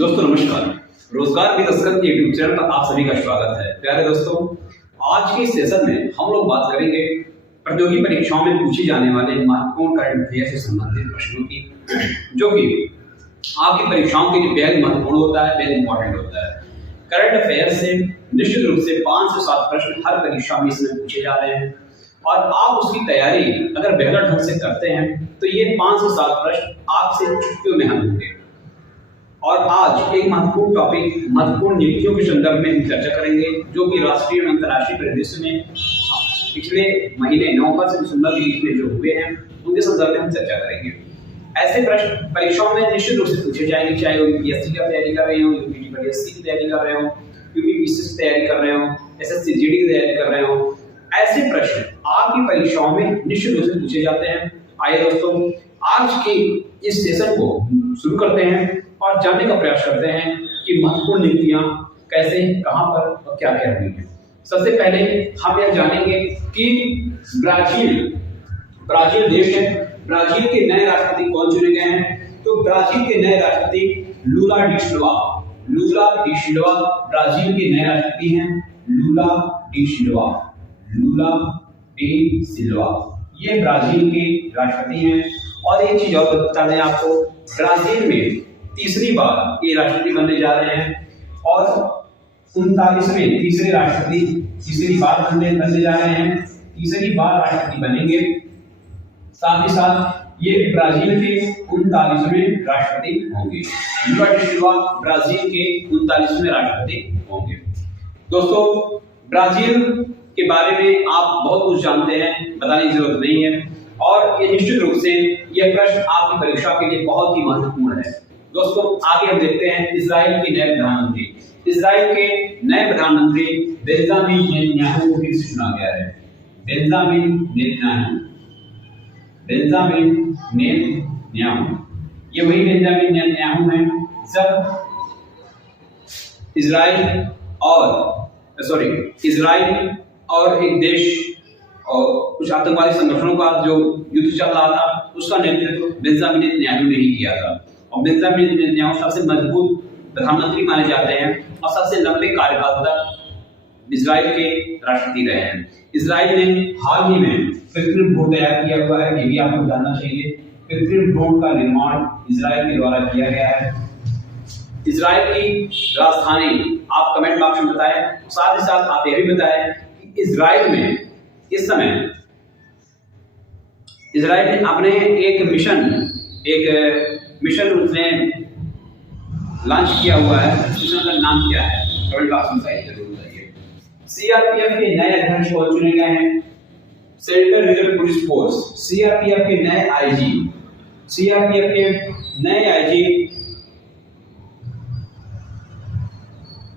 दोस्तों नमस्कार। रोजगार की दस्तक के यूट्यूब चैनल पर आप सभी का स्वागत है। प्यारे दोस्तों, आज के सेशन में हम लोग बात करेंगे प्रतियोगी परीक्षाओं में पूछे जाने वाले महत्वपूर्ण करंट अफेयर से संबंधित प्रश्नों की, जो कि आपकी परीक्षाओं के लिए बेहद महत्वपूर्ण होता है, बेहद इंपॉर्टेंट होता है। करंट अफेयर से निश्चित रूप से 5 से 7 प्रश्न हर परीक्षा में इसमें पूछे जा रहे हैं और आप उसकी तैयारी अगर बेहतर ढंग से करते हैं तो ये 5 से 7 प्रश्न आपसे चुटकियों में हल होंगे। और आज एक महत्वपूर्ण टॉपिक, महत्वपूर्ण नियुक्तियों के संदर्भ में हम चर्चा करेंगे, जो कि राष्ट्रीय और अंतर्राष्ट्रीय परिदृश्य में पिछले महीने नवंबर से दिसंबर के बीच में जो हुए हैं उनके संदर्भ में हम चर्चा करेंगे। ऐसे प्रश्न परीक्षाओं में निश्चित रूप से पूछे जाएंगे, चाहे वो यूपीएससी का तैयारी कर रहे हो, यूपीएससी की तैयारी कर रहे हो, यूपीपीसी की तैयारी कर रहे हो, एसएससी जीडी की तैयारी कर रहे हो। ऐसे प्रश्न आपकी परीक्षाओं में निश्चित रूप से पूछे जाते हैं। आइए दोस्तों, आज के इस सेशन को शुरू करते हैं और जानने का प्रयास करते हैं कि महत्वपूर्ण नियुक्तियां कैसे, कहां पर और क्या क्या हुई है। सबसे पहले हम यह जानेंगे कि ब्राजील देश है, ब्राजील के नए राष्ट्रपति कौन चुने गए हैं। तो ब्राजील के नए राष्ट्रपति लूला डी सिल्वा ब्राजील के नए राष्ट्रपति हैं। लूला डी सिल्वा ये ब्राजील के राष्ट्रपति हैं। और एक चीज और बता दें आपको, ब्राजील में तीसरी बार ये राष्ट्रपति बनने जा रहे हैं और 39वें तीसरी बार बनने जा रहे हैं, तीसरी बार राष्ट्रपति बनेंगे। साथ ही साथ ये ब्राजील के 39वें राष्ट्रपति होंगे। लूला डी सिल्वा ब्राजील के 39वें राष्ट्रपति होंगे। दोस्तों, ब्राजील के बारे में आप बहुत कुछ जानते हैं, बताने की जरूरत नहीं है और ये निश्चित रूप से यह प्रश्न आपकी परीक्षा के लिए बहुत ही महत्वपूर्ण है। दोस्तों, आगे हम देखते हैं इजराइल के नए प्रधानमंत्री। इजराइल के नए प्रधानमंत्री बेंजामिन नेतन्याहू को चुना गया है। बेंजामिन नेतन्याहू ये वही बेंजामिन नेतन्याहू हैं जब इजराइल और एक देश और कुछ आतंकवादी संगठनों का जो युद्ध चल रहा था, उसका नेतृत्व बेंजामिन नेतन्याहू ने ही किया था। और बेंजामिन नेतन्याहू सबसे मजबूत प्रधानमंत्री माने जाते हैं और सबसे लंबे कार्यकाल तक इजराइल के राष्ट्रपति रहे हैं। इजराइल ने हाल ही में कृत्रिम भ्रूण तैयार किया हुआ है, ये भी आपको जानना चाहिए। कृत्रिम भ्रूण का निर्माण इजराइल के द्वारा किया गया है। इजराइल की राजधानी आप कमेंट बॉक्स में बताएं। साथ ही साथ आप ये भी बताएं कि इजराइल में इस समय इजराइल ने अपने एक मिशन उसने लॉन्च किया हुआ है। मिशन का नाम क्या है? कमेंट बॉक्स में जरूर बताइए। सीआरपीएफ के नए अध्यक्ष कौन चुने गए हैं? Central reserve police force, CRPF के नए आईजी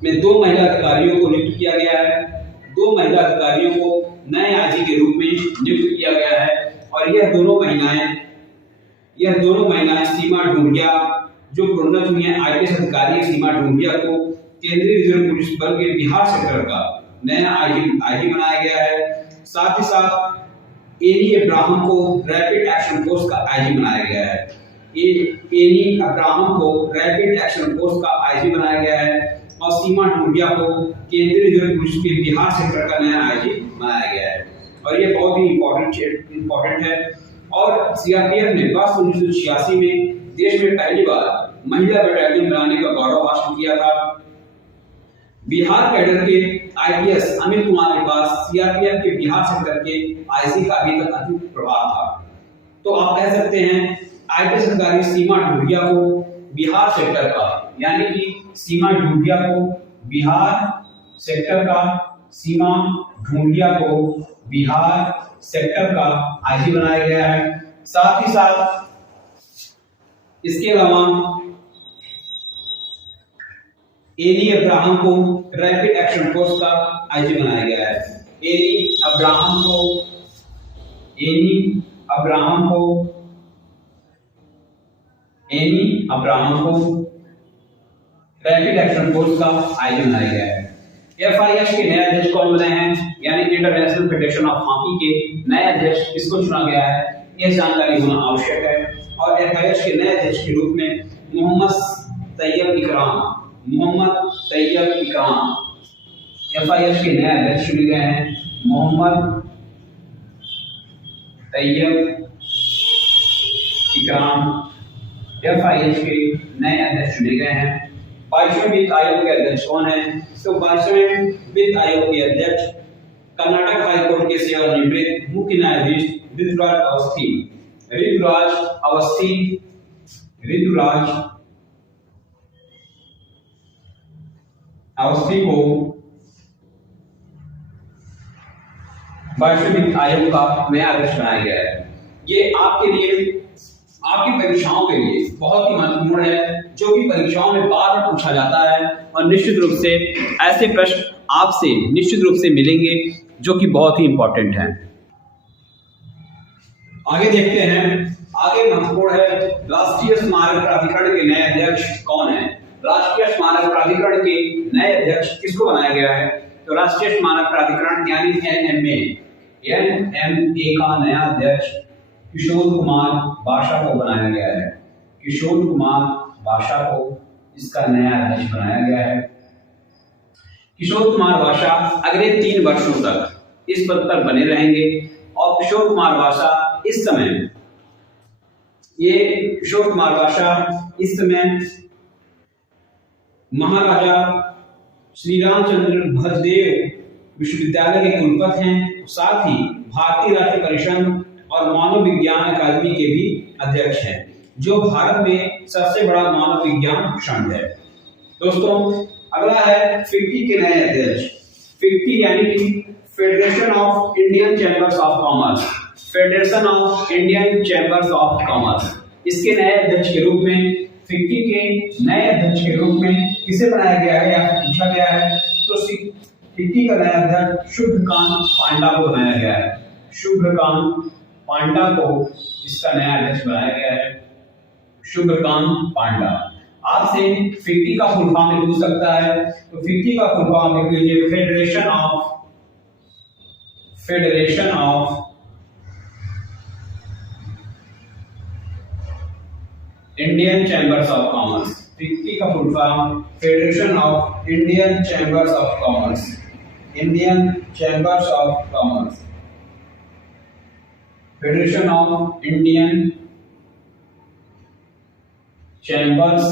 में 2 महिला अधिकारियों को नियुक्त किया गया है। 2 महिला अधिकारियों को नए आईजी के रूप में नियुक्त किया गया है और यह दोनों महिलाएं सीमा ढूंढिया, जो प्रोन्नत हुई है आईपीएस अधिकारी सीमा ढूंढिया को केंद्रीय रिजर्व पुलिस बल के बिहार सेक्टर का नया आईजी बनाया गया है। साथ ही साथ एनी अब्राहम को रैपिड एक्शन फोर्स का आईजी बनाया गया है। एनी अब्राहम को रैपिड एक्शन फोर्स का आईजी बनाया गया है और सीमा ढूंढिया को केंद्रीय रिजर्व पुलिस के बिहार सेक्टर का नया आईजी बनाया गया है। और ये बहुत ही इंपॉर्टेंट है। और सीआरपीएफ ने वर्ष 1986 में देश में पहली बार महिला बटालियन बनाने का गौरव हासिल किया था। बिहार कैडर के आईपीएस अमित कुमार के पास सीआरपीएफ के बिहार सेक्टर के आईजी का भी अधिक प्रभाव था। तो आप कह सकते हैं आईपीएस अधिकारी सीमा ढूंढिया को बिहार सेक्टर का, यानी कि सीमा ढूंढिया को बिहार सेक्टर का, सीमा ढूंढिया को बिहार सेक्टर का आईजी बनाया गया है। साथ ही साथ इसके अलावा एनी अब्राहम को रैपिड एक्शन फोर्स का आईजी बनाया गया है। एनी अब्राहम को रैपिड एक्शन फोर्स का आईजी बनाया गया है। एफआईएच के नए अध्यक्ष कौन बने हैं? यानी इंटरनेशनल फेडरेशन ऑफ हॉकी के नए अध्यक्ष किसको चुना गया है? यह जानकारी होना आवश्यक है। और एफआईएच के नए अध्यक्ष के रूप में मोहम्मद तैयब इकराम, मोहम्मद तैयब इकराम। FIH के नए अध्यक्ष चुने गए हैं मोहम्मद तैयब इकराम। FIH के नए अध्यक्ष चुने गए हैं। 22वें वित्त आयोग के अध्यक्ष कौन है? तो 22वें वित्त आयोग के अध्यक्ष कर्नाटक हाईकोर्ट के सेवानिवृत्त मुख्य न्यायाधीश ऋतुराज अवस्थी। ऋतुराज अवस्थी को 22वें वित्त आयोग का नया अध्यक्ष बनाया गया है। ये आपके लिए, आपकी परीक्षाओं के लिए बहुत ही महत्वपूर्ण है, जो कि परीक्षाओं में बार बार पूछा जाता है और निश्चित रूप से ऐसे प्रश्न आपसे निश्चित रूप से मिलेंगे जो कि बहुत ही इंपॉर्टेंट हैं। आगे देखते हैं, आगे महत्वपूर्ण है राष्ट्रीय स्मारक प्राधिकरण के नए अध्यक्ष कौन है? राष्ट्रीय स्मारक प्राधिकरण के नए अध्यक्ष किसको बनाया गया है? तो राष्ट्रीय स्मारक प्राधिकरण यानी NMA का नया अध्यक्ष किशोर कुमार बाशा को बनाया गया है। किशोर कुमार बाशा को इसका नया अध्यक्ष बनाया गया है। किशोर कुमार बाशा अगले 3 वर्षों तक इस पद पर बने रहेंगे और किशोर कुमार बाशा इस समय महाराजा श्री रामचंद्र भजदेव विश्वविद्यालय के कुलपति हैं, साथ ही भारतीय राष्ट्रीय परिषद और मानव विज्ञान अकादमी के भी अध्यक्ष हैं, जो भारत में सबसे बड़ा मानव विज्ञान संघ है। दोस्तों अगला है फिक्की के नए अध्यक्ष। फिक्की यानी कि federation of Indian Chambers of Commerce. Federation of Indian Chambers of commerce, इसके नए अध्यक्ष के रूप में, फिक्की के नए अध्यक्ष के रूप में किसे बनाया गया है या पूछा गया है? तो फिक्की का नया अध्यक्ष शुभकांत पांडा को बनाया गया है। शुभकांत पांडा को इसका नया अध्यक्ष बनाया गया है। शुभकांत पांडा। आपसे फिक्की का फुल फॉर्म पूछ सकता है, तो फिक्की का फुल फॉर्म लिख लीजिए Federation of Indian Chambers of Commerce. FICCI का full form Federation of Indian Chambers of Commerce. Indian Chambers of Commerce, Federation of Indian Chambers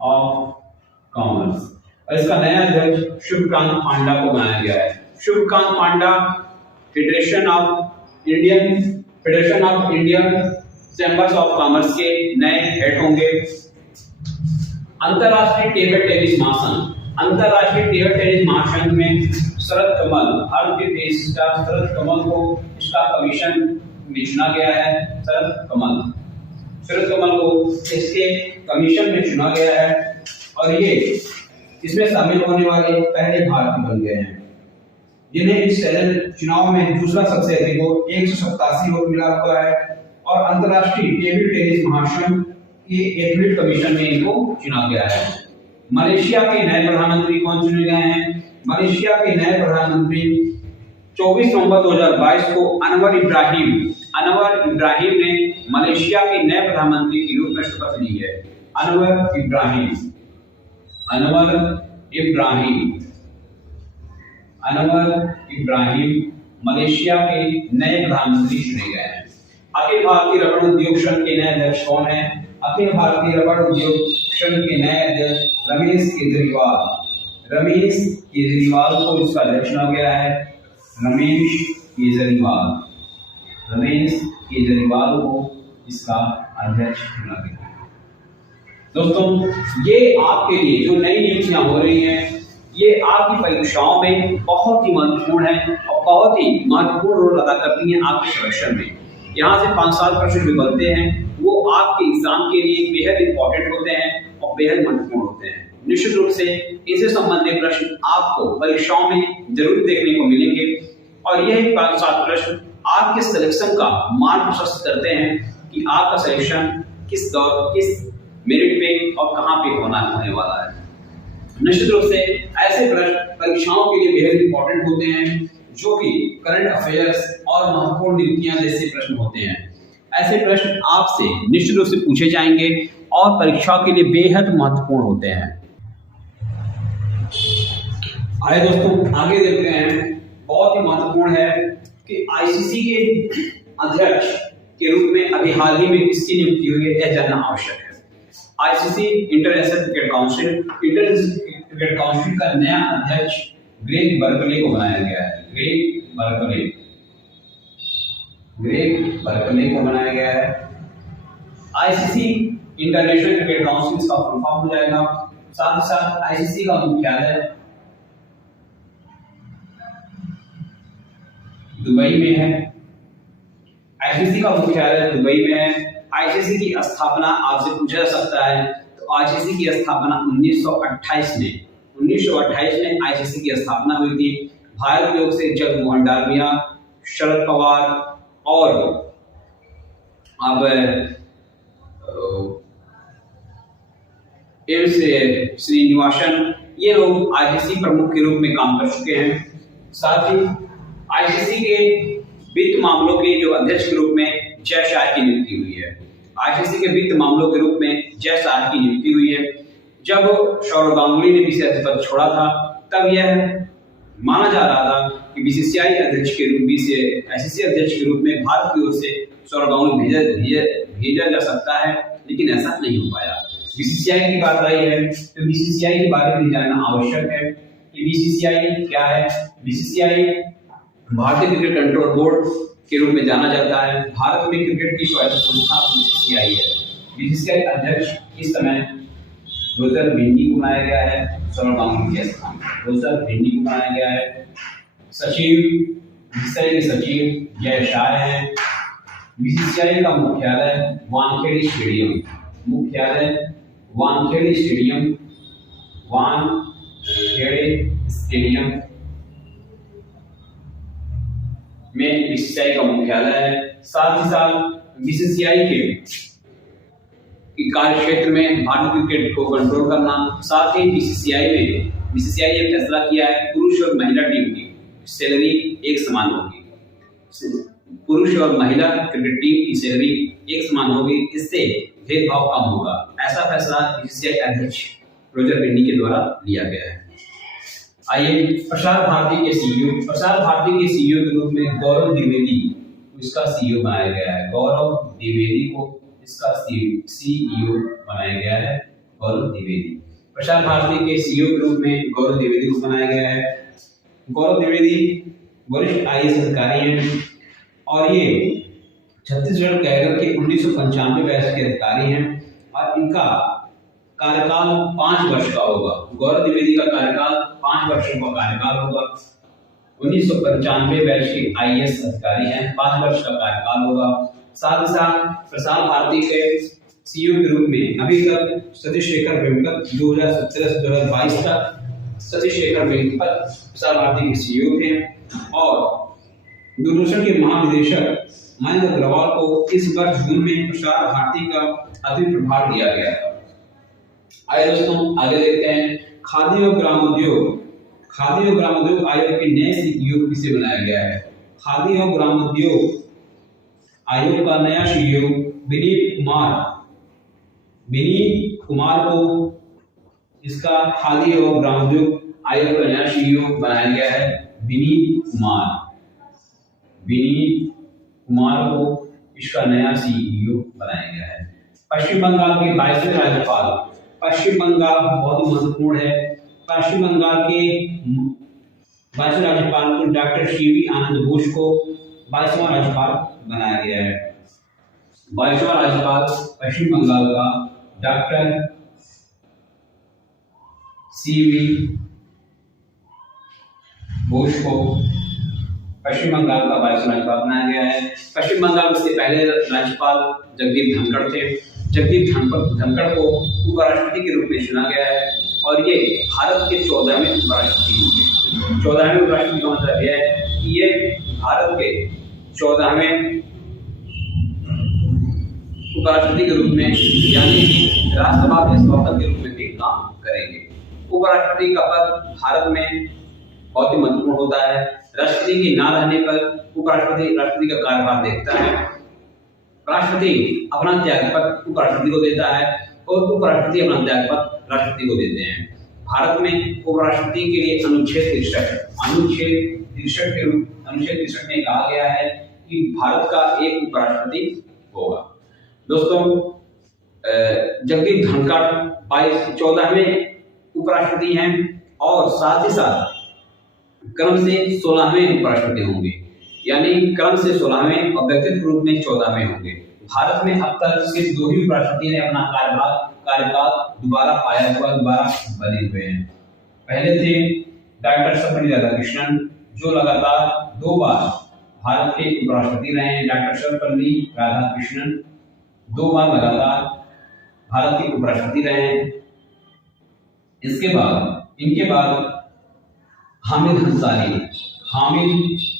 of Commerce. और इसका नया अध्यक्ष शुभकांत पांडा को बनाया गया है। Shubhkant Panda Federation of Indian Chambers of Commerce के नए हेड होंगे। अंतरराष्ट्रीय टेबल टेनिस महासंघ। अंतरराष्ट्रीय टेबल टेनिस महासंघ में शरद कमल, भारत के देश का शरद कमल को इसका कमीशन में चुना गया है। शरद कमल को इसके कमीशन में चुना गया है और ये इसमें शामिल होने वाले पहले भारतीय बन गए हैं, जिन्हें इस चुनाव में दूसरा सबसे अधिक वोट 187 वोट मिला हुआ है। और अंतरराष्ट्रीय टेबल टेनिस महासंघ के एथलीट कमीशन में इनको चुना गया है। मलेशिया के नए प्रधानमंत्री कौन चुने गए हैं? मलेशिया के नए प्रधानमंत्री 24 नवंबर 2022 को अनवर इब्राहिम ने मलेशिया के नए प्रधानमंत्री के रूप में शपथ ली है। अनवर इब्राहिम मलेशिया के नए प्रधानमंत्री चुने गए हैं। अखिल भारतीय रबड़ उद्योग संघ के नए अध्यक्ष कौन है? अखिल भारतीय रबड़ उद्योग संघ के नए अध्यक्ष रमेश केजरीवाल को इसका अध्यक्ष चुना गया है। रमेश केजरीवाल को इसका अध्यक्ष चुना गया है। दोस्तों ये आपके लिए जो नई नियुक्तियां हो रही हैं, ये आपकी परीक्षाओं में बहुत ही महत्वपूर्ण है और बहुत ही महत्वपूर्ण रोल अदा करती हैं आपके सिलेक्शन में। यहाँ से 5-7 प्रश्न जो बनते हैं वो आपके एग्जाम के लिए बेहद इंपॉर्टेंट होते हैं और बेहद महत्वपूर्ण होते हैं। निश्चित रूप से इससे संबंधित प्रश्न आपको परीक्षाओं में जरूर देखने को मिलेंगे और यह 5-7 प्रश्न आपके सिलेक्शन का मार्ग प्रशस्त करते हैं कि आपका सिलेक्शन किस मेरिट पे और कहाँ पे होने वाला है। निश्चित रूप से ऐसे प्रश्न परीक्षाओं के लिए बेहद इंपॉर्टेंट होते हैं, जो कि करंट अफेयर्स और महत्वपूर्ण नियुक्तियां जैसे प्रश्न होते हैं। ऐसे प्रश्न आपसे निश्चित रूप से पूछे जाएंगे और परीक्षाओं के लिए बेहद महत्वपूर्ण होते हैं। आइए दोस्तों आगे देखते हैं। बहुत ही महत्वपूर्ण है कि आईसीसी के अध्यक्ष के रूप में अभी हाल ही में किसकी नियुक्ति हुई है, यह जानना आवश्यक है। आईसीसी इंटरनेशनल क्रिकेट काउंसिल का नया अध्यक्ष ग्रेग बर्कले को बनाया गया है। ग्रेग बर्कले को बनाया गया है। आईसीसी इंटरनेशनल क्रिकेट काउंसिल का फुल फॉर्म हो जाएगा। साथ ही साथ आईसीसी का मुख्यालय दुबई में है। आईसीसी का मुख्यालय दुबई में है। आईसीसी की स्थापना आपसे पूछा जा सकता है, तो आईसीसी की स्थापना 1928 में आईसीसी की स्थापना हुई थी। भारत की ओर से जगमोहन डालमिया, शरद पवार और अब एम श्रीनिवासन, ये लोग आईसीसी प्रमुख के रूप में काम कर चुके हैं। साथ ही आईसीसी के वित्त मामलों के जो अध्यक्ष के रूप में जय शाह की नियुक्ति हुई है। आईसीसी के वित्त मामलों के रूप में जय शाह की नियुक्ति हुई है। जब सौरव गांगुली ने बीसीसीआई पद छोड़ा था, तब यह माना जा रहा था कि बीसीसीआई अध्यक्ष के रूप आईसीसी अध्यक्ष के रूप में भारत की ओर से सौरव गांगुली भेजा जा सकता है, लेकिन ऐसा नहीं हो पाया। बीसीसीआई की बात आई है तो बीसीसीआई के बारे में जानना आवश्यक है कि बीसीसीआई क्या है। बीसीसीआई भारतीय क्रिकेट कंट्रोल बोर्ड के रूप में जाना जाता है। भारत में क्रिकेट की स्वायत्त संस्था बीसीसीआई है। बीसीसीआई अध्यक्ष इस समय रोजर बिन्नी को बनाया गया है। सौरव गांगुली के स्थान पर रोजर बिन्नी को बनाया गया है। सचिव बीसीसीआई के सचिव जय शाह हैं। बीसीसीआई का मुख्यालय वानखेड़े स्टेडियम में बीसीसीआई का मुख्यालय है। साथ ही साथ बीसीसीआई के कार्य क्षेत्र में भारतीय क्रिकेट को कंट्रोल करना, साथ ही बीसीसीआई ये फैसला किया है पुरुष और महिला टीम की सैलरी एक समान होगी। पुरुष और महिला क्रिकेट टीम की सैलरी एक समान होगी, इससे भेदभाव कम होगा। ऐसा फैसला बीसीसीआई अध्यक्ष रोजर बिन्नी के द्वारा लिया गया है। आइए प्रसार भारती के सीईओ के रूप में गौरव द्विवेदी इसका सीईओ बनाया गया है। गौरव द्विवेदी को इसका सीईओ बनाया गया है। गौरव द्विवेदी प्रसार भारती के सीईओ के रूप में गौरव द्विवेदी को बनाया गया है। गौरव द्विवेदी वरिष्ठ आईएएस अधिकारी हैं और ये छत्तीसगढ़ कैडर के 1995 बैच के अधिकारी हैं और इनका कार्यकाल 5 वर्ष का होगा। गौरव द्विवेदी का कार्यकाल 5 वर्षों का कार्यकाल होगा। 1995 बैच के आईएएस अधिकारी हैं, 5 वर्ष का कार्यकाल होगा। साथ ही साथ प्रसार भारती के सीईओ के रूप में अभी तक सतीश शेखर वेम्पति 2017 से 2022 तक सतीश शेखर वेम्पति प्रसार भारती के सीईओ थे और दूरदर्शन के महानिदेशक महेंद्र अग्रवाल को इस वर्ष जून में प्रसार भारती का अतिरिक्त प्रभार दिया गया था। आइए दोस्तों आगे देखते हैं। खादी और ग्रामोद्योग आयोग के नए सीईओ किसे बनाया गया है। खादी और ग्रामोद्योग आयोग का नया सीईओ विनीत कुमार को इसका खादी और ग्रामोद्योग आयोग का नया सीईओ बनाया गया है। विनीत कुमार को इसका नया सीईओ बनाया गया है। पश्चिम बंगाल के 22वें राज्यपाल, पश्चिम बंगाल बहुत महत्वपूर्ण है। पश्चिम बंगाल के 22वें राज्यपाल को डॉक्टर सीवी आनंद बोस को 22वां राज्यपाल बनाया गया है। 22वां राज्यपाल पश्चिम बंगाल का डॉक्टर सीवी बोस को पश्चिम बंगाल का 22वां राज्यपाल बनाया गया है। पश्चिम बंगाल के पहले राज्यपाल जगदीप धनखड़ थे। जगदीप धनखड़ को उपराष्ट्रपति के रूप में चुना गया है और ये भारत के 14वें उपराष्ट्रपति होंगे। 14वें उपराष्ट्रपति का मतलब यह है कि ये भारत के 14वें उपराष्ट्रपति के रूप में यानी कि राष्ट्रसभा के सभापति के रूप में भी काम करेंगे। उपराष्ट्रपति का पद भारत में बहुत ही महत्वपूर्ण होता है। राष्ट्रपति के ना रहने पर उपराष्ट्रपति राष्ट्रपति का कार्यभार देखता है राष्ट्रपति अपना त्याग पत्र उपराष्ट्रपति को देता है और उपराष्ट्रपति अपना त्याग पत्र राष्ट्रपति को देते हैं। भारत में उपराष्ट्रपति के लिए अनुच्छेद 63 में कहा गया है कि भारत का एक उपराष्ट्रपति होगा। दोस्तों, जगदीप धनखड़ 14वें उपराष्ट्रपति हैं और साथ ही साथ क्रम से 16वें उपराष्ट्रपति होंगे, यानी क्रम से 16वें और व्यक्तिगत रूप में 14वें होंगे। भारत में अब तक सिर्फ 2 ही उपराष्ट्रपति ने अपना कार्यकाल दोबारा पाया हुआ, दोबारा बने हुए हैं। पहले थे डॉक्टर सर्वपल्ली राधाकृष्णन, जो लगातार 2 बार भारत के उपराष्ट्रपति रहे हैं। डॉक्टर सर्वपल्ली राधाकृष्णन 2 बार लगातार भारत के उपराष्ट्रपति रहे हैं। इनके बाद हामिद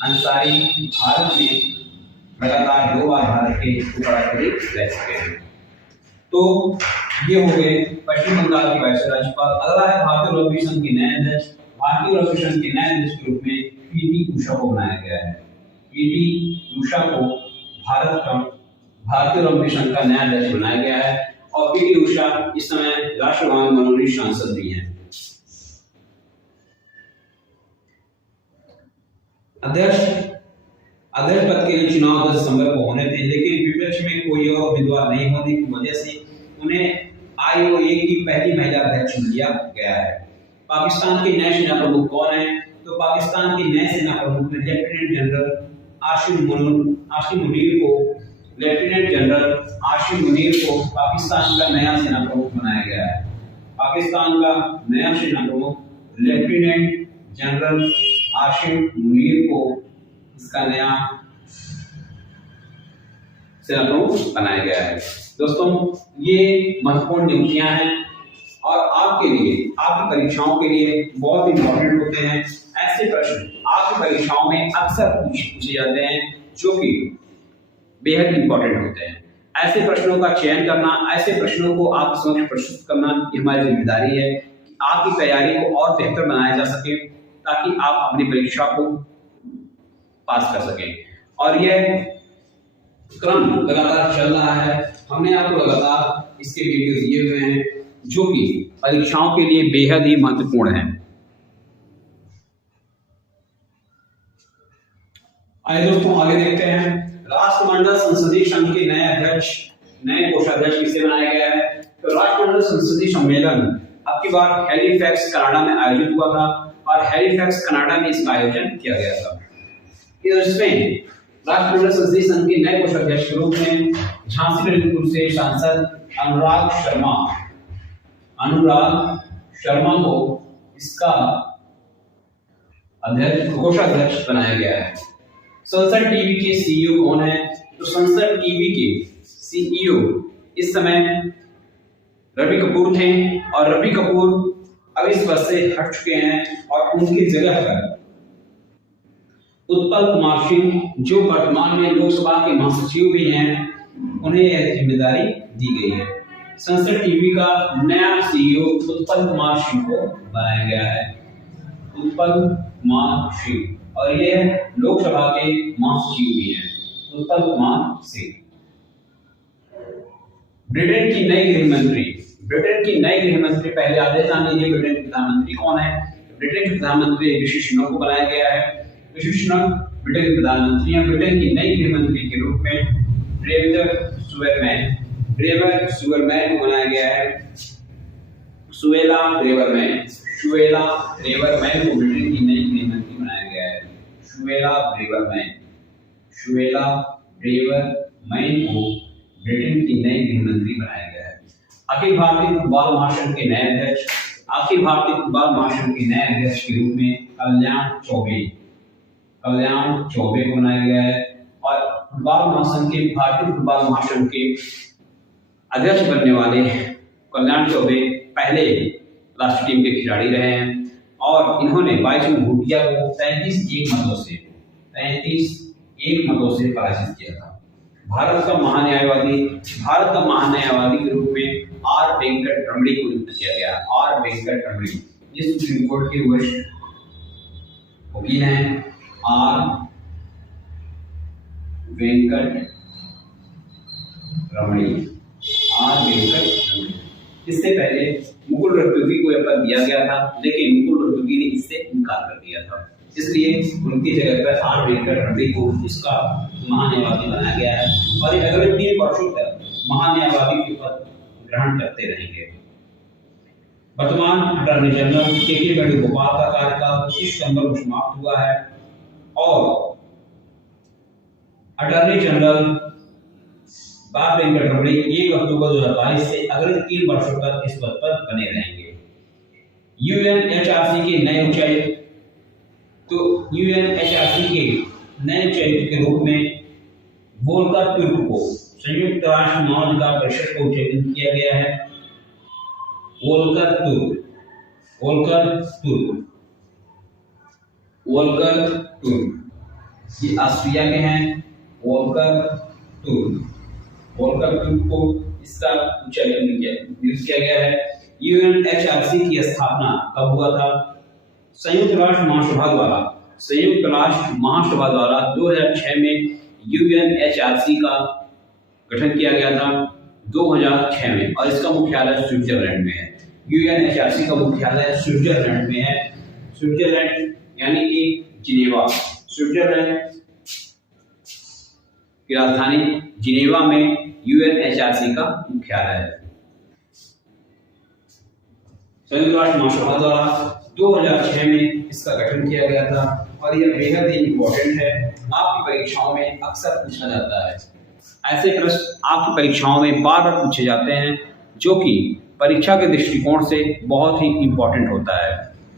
अंसारी भारत में लगातार 2 बार भारत के उपराष्ट्रपति रह चुके हैं। तो ये हो गए पश्चिम बंगाल के वाइस राज्यपाल। अगला है भारतीय ओलंपिक संघ के नए अध्यक्ष। भारतीय ओलंपिक संघ के नए अध्यक्ष के रूप में पीटी उषा को बनाया गया है। पीटी उषा को भारतीय ओलंपिक संघ का नया अध्यक्ष बनाया गया है और पीटी उषा इस समय राष्ट्रसभा में मनोनीत सांसद भी हैं। अध्यक्ष पद के लिए चुनाव 10 दिसंबर को होने थे, लेकिन विपक्ष में कोई और उम्मीदवार नहीं होने की वजह से उन्हें आईओए की पहली महिला अध्यक्ष चुन लिया गया है। पाकिस्तान के नए सेना प्रमुख कौन है? तो पाकिस्तान के नए सेना प्रमुख लेफ्टिनेंट जनरल आसिम मुनीर को पाकिस्तान का नया सेना प्रमुख बनाया गया है। पाकिस्तान का नया सेना प्रमुख लेफ्टिनेंट जनरल आसिम मुनीर को इसका नया सेना प्रमुख बनाया गया है। दोस्तों, ये महत्वपूर्ण नियुक्तियां हैं और आपके लिए, आपकी परीक्षाओं के लिए बहुत इंपॉर्टेंट होते हैं। ऐसे प्रश्न आपकी परीक्षाओं में अक्सर पूछे जाते हैं जो कि बेहद इंपॉर्टेंट होते हैं। ऐसे प्रश्नों का चयन करना, ऐसे प्रश्नों को आप समक्ष प्रस्तुत करना, ये हमारी जिम्मेदारी है कि आपकी तैयारी को और बेहतर बनाया जा सके ताकि आप अपनी परीक्षा को पास कर सकें। और यह क्रम लगातार चल रहा है। हमने आपको लगातार इसके वीडियो दिए हुए हैं जो कि परीक्षाओं के लिए बेहद ही महत्वपूर्ण हैं। आइए दोस्तों, आगे देखते हैं। राष्ट्रमंडल संसदीय संघ के नए कोषाध्यक्ष किसे बनाया गया है? तो राष्ट्रमंडल संसदीय सम्मेलन अब की बार हैलिफैक्स कनाडा में आयोजित हुआ था और हैलिफैक्स कनाडा में इसका आयोजन किया गया था। इसमें राष्ट्रमंडल संसदीय संघ के नए कोषाध्यक्ष के रूप में झांसी ललितपुर से सांसद अनुराग शर्मा को इसका कोषाध्यक्ष बनाया गया है। संसद टीवी के सीईओ कौन है? तो संसद टीवी के सीईओ इस समय रवि कपूर थे और रवि कपूर अब इस पद से हट चुके हैं और उनकी जगह पर उत्पल कुमार सिंह, जो वर्तमान में लोकसभा के महासचिव भी हैं, उन्हें यह जिम्मेदारी दी गई है। संसद टीवी का नया सीईओ उत्पल कुमार सिंह को बनाया गया है। उत्पल कुमार सिंह, और ये लोकसभा के महासचिव भी हैं, उत्पल कुमार सिंह। ब्रिटेन की नई गृह मंत्री, पहले आदेश जान लीजिए ब्रिटेन के प्रधानमंत्री कौन है? ब्रिटेन के प्रधानमंत्री ऋषि सुनक को बनाया गया है। ऋषि सुनक ब्रिटेन के प्रधानमंत्री हैं। ब्रिटेन की नई गृह मंत्री के रूप में ब्रेवर सुवरमैन को बनाया गया है। सुएला ब्रेवरमैन को ब्रिटेन की नई गृह मंत्री बनाया गया है। सुएला ब्रेवरमैन को ब्रिटेन की नई गृह मंत्री बनाया गया है। अखिल भारतीय फुटबॉल महासंघ के नए अध्यक्ष के रूप में कल्याण चौबे को बनाया गया है और भारतीय फुटबॉल महासंघ के अध्यक्ष बनने वाले कल्याण चौबे पहले राष्ट्रीय टीम के खिलाड़ी रहे हैं और इन्होंने बाईचुंग भूटिया को 33-1 मतों से पराजित किया था। भारत का महान्यायवादी के रूप में आर वेंकट रमणी को नियुक्त किया गया। आर वेंकट रमणी जिस सुप्रीम कोर्ट के वरिष्ठ वकील हैं, are Venkat Ramani, are Venkat. इससे पहले मुकुल रोहतगी को यह पद दिया गया था, लेकिन मुकुल रोहतगी ने इससे इनकार कर दिया था, इसलिए उनकी जगह पर आर वेंकट रमणी को इसका महान्यायवादी बनाया गया है और ये अगले 3 वर्षों तक महान्यायवादी के पद ग्रहण करते रहेंगे। वर्तमान अटॉर्नी जनरल के वेणुगोपाल का कार्यकाल 25 सितंबर को समाप्त हुआ है और अटॉर्नी जनरल आर वेंकट रमणी 1 अक्टूबर 2022 से अगले 3 वर्षों तक इस पद पर बने रहेंगे। यूएनएचआरसी के नए उच्चायुक्त के रूप में वोल्कर तुर्क को संयुक्त राष्ट्र मानवाधिकार परिषद को चयनित किया गया है। वोल्कर तुर्क ये ऑस्ट्रिया के हैं। वोल्कर तुर्क को इसका नियुक्त किया गया है। यूएनएचआरसी की स्थापना कब हुआ था? संयुक्त राष्ट्र महासभा द्वारा 2006 में यूएनएचआरसी का गठन किया गया था 2006 में और इसका मुख्यालय स्विट्जरलैंड में है। यूएनएचआरसी का मुख्यालय स्विट्जरलैंड में है। स्विट्जरलैंड यानी कि जिनेवा, स्विट्जरलैंड की राजधानी जिनेवा में यूएनएचआरसी का मुख्यालय है। संयुक्त राष्ट्र महासभा द्वारा 2006 में इसका गठन किया गया था और यह बेहद ही इम्पोर्टेंट है। आपकी परीक्षाओं में अक्सर पूछा जाता है। ऐसे प्रश्न आपकी परीक्षाओं में बार बार पूछे जाते हैं, जो कि परीक्षा के दृष्टिकोण से बहुत ही इम्पोर्टेंट होता है।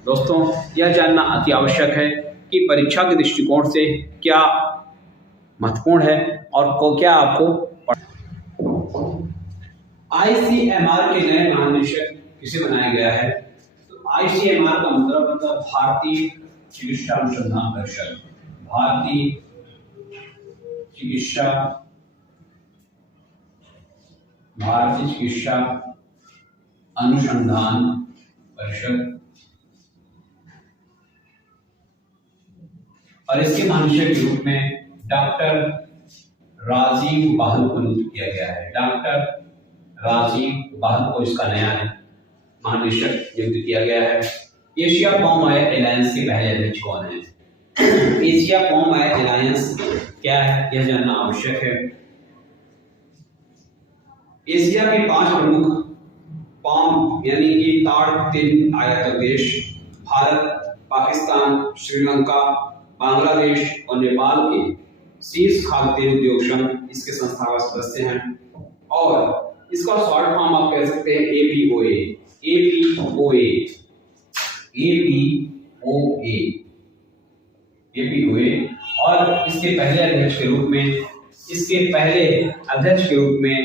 दोस्तों, यह जानना अति आवश्यक है कि परीक्षा के दृष्टिकोण से क्या महत्वपूर्ण है और क्या आपको आईसीएमआर के नए महानिदेशक किसे बनाया गया है? तो आईसीएमआर का मतलब होता है भारतीय चिकित्सा अनुसंधान परिषद। भारतीय चिकित्सा अनुसंधान परिषद और इसके महानिदेशक के रूप में डॉक्टर राजीव बाहल को नियुक्त किया गया है। डॉक्टर राजीव बाहल को इसका नया महानिदेशक नियुक्त किया गया है। एशिया पॉम ऑयल एलायंस के पहले अध्यक्ष कौन है? एशिया पॉम ऑयल एलायंस क्या है, यह जानना आवश्यक है। एशिया के 5 प्रमुख पाम यानी कि ताड़ तेल आयातक देश भारत, पाकिस्तान, श्रीलंका, बांग्लादेश और नेपाल के शीर्ष खाद्य तेल उद्योग संघ इसके संस्थापक सदस्य हैं और इसका शॉर्ट फॉर्म आप कह सकते हैं एपीओए। और इसके पहले अध्यक्ष के रूप में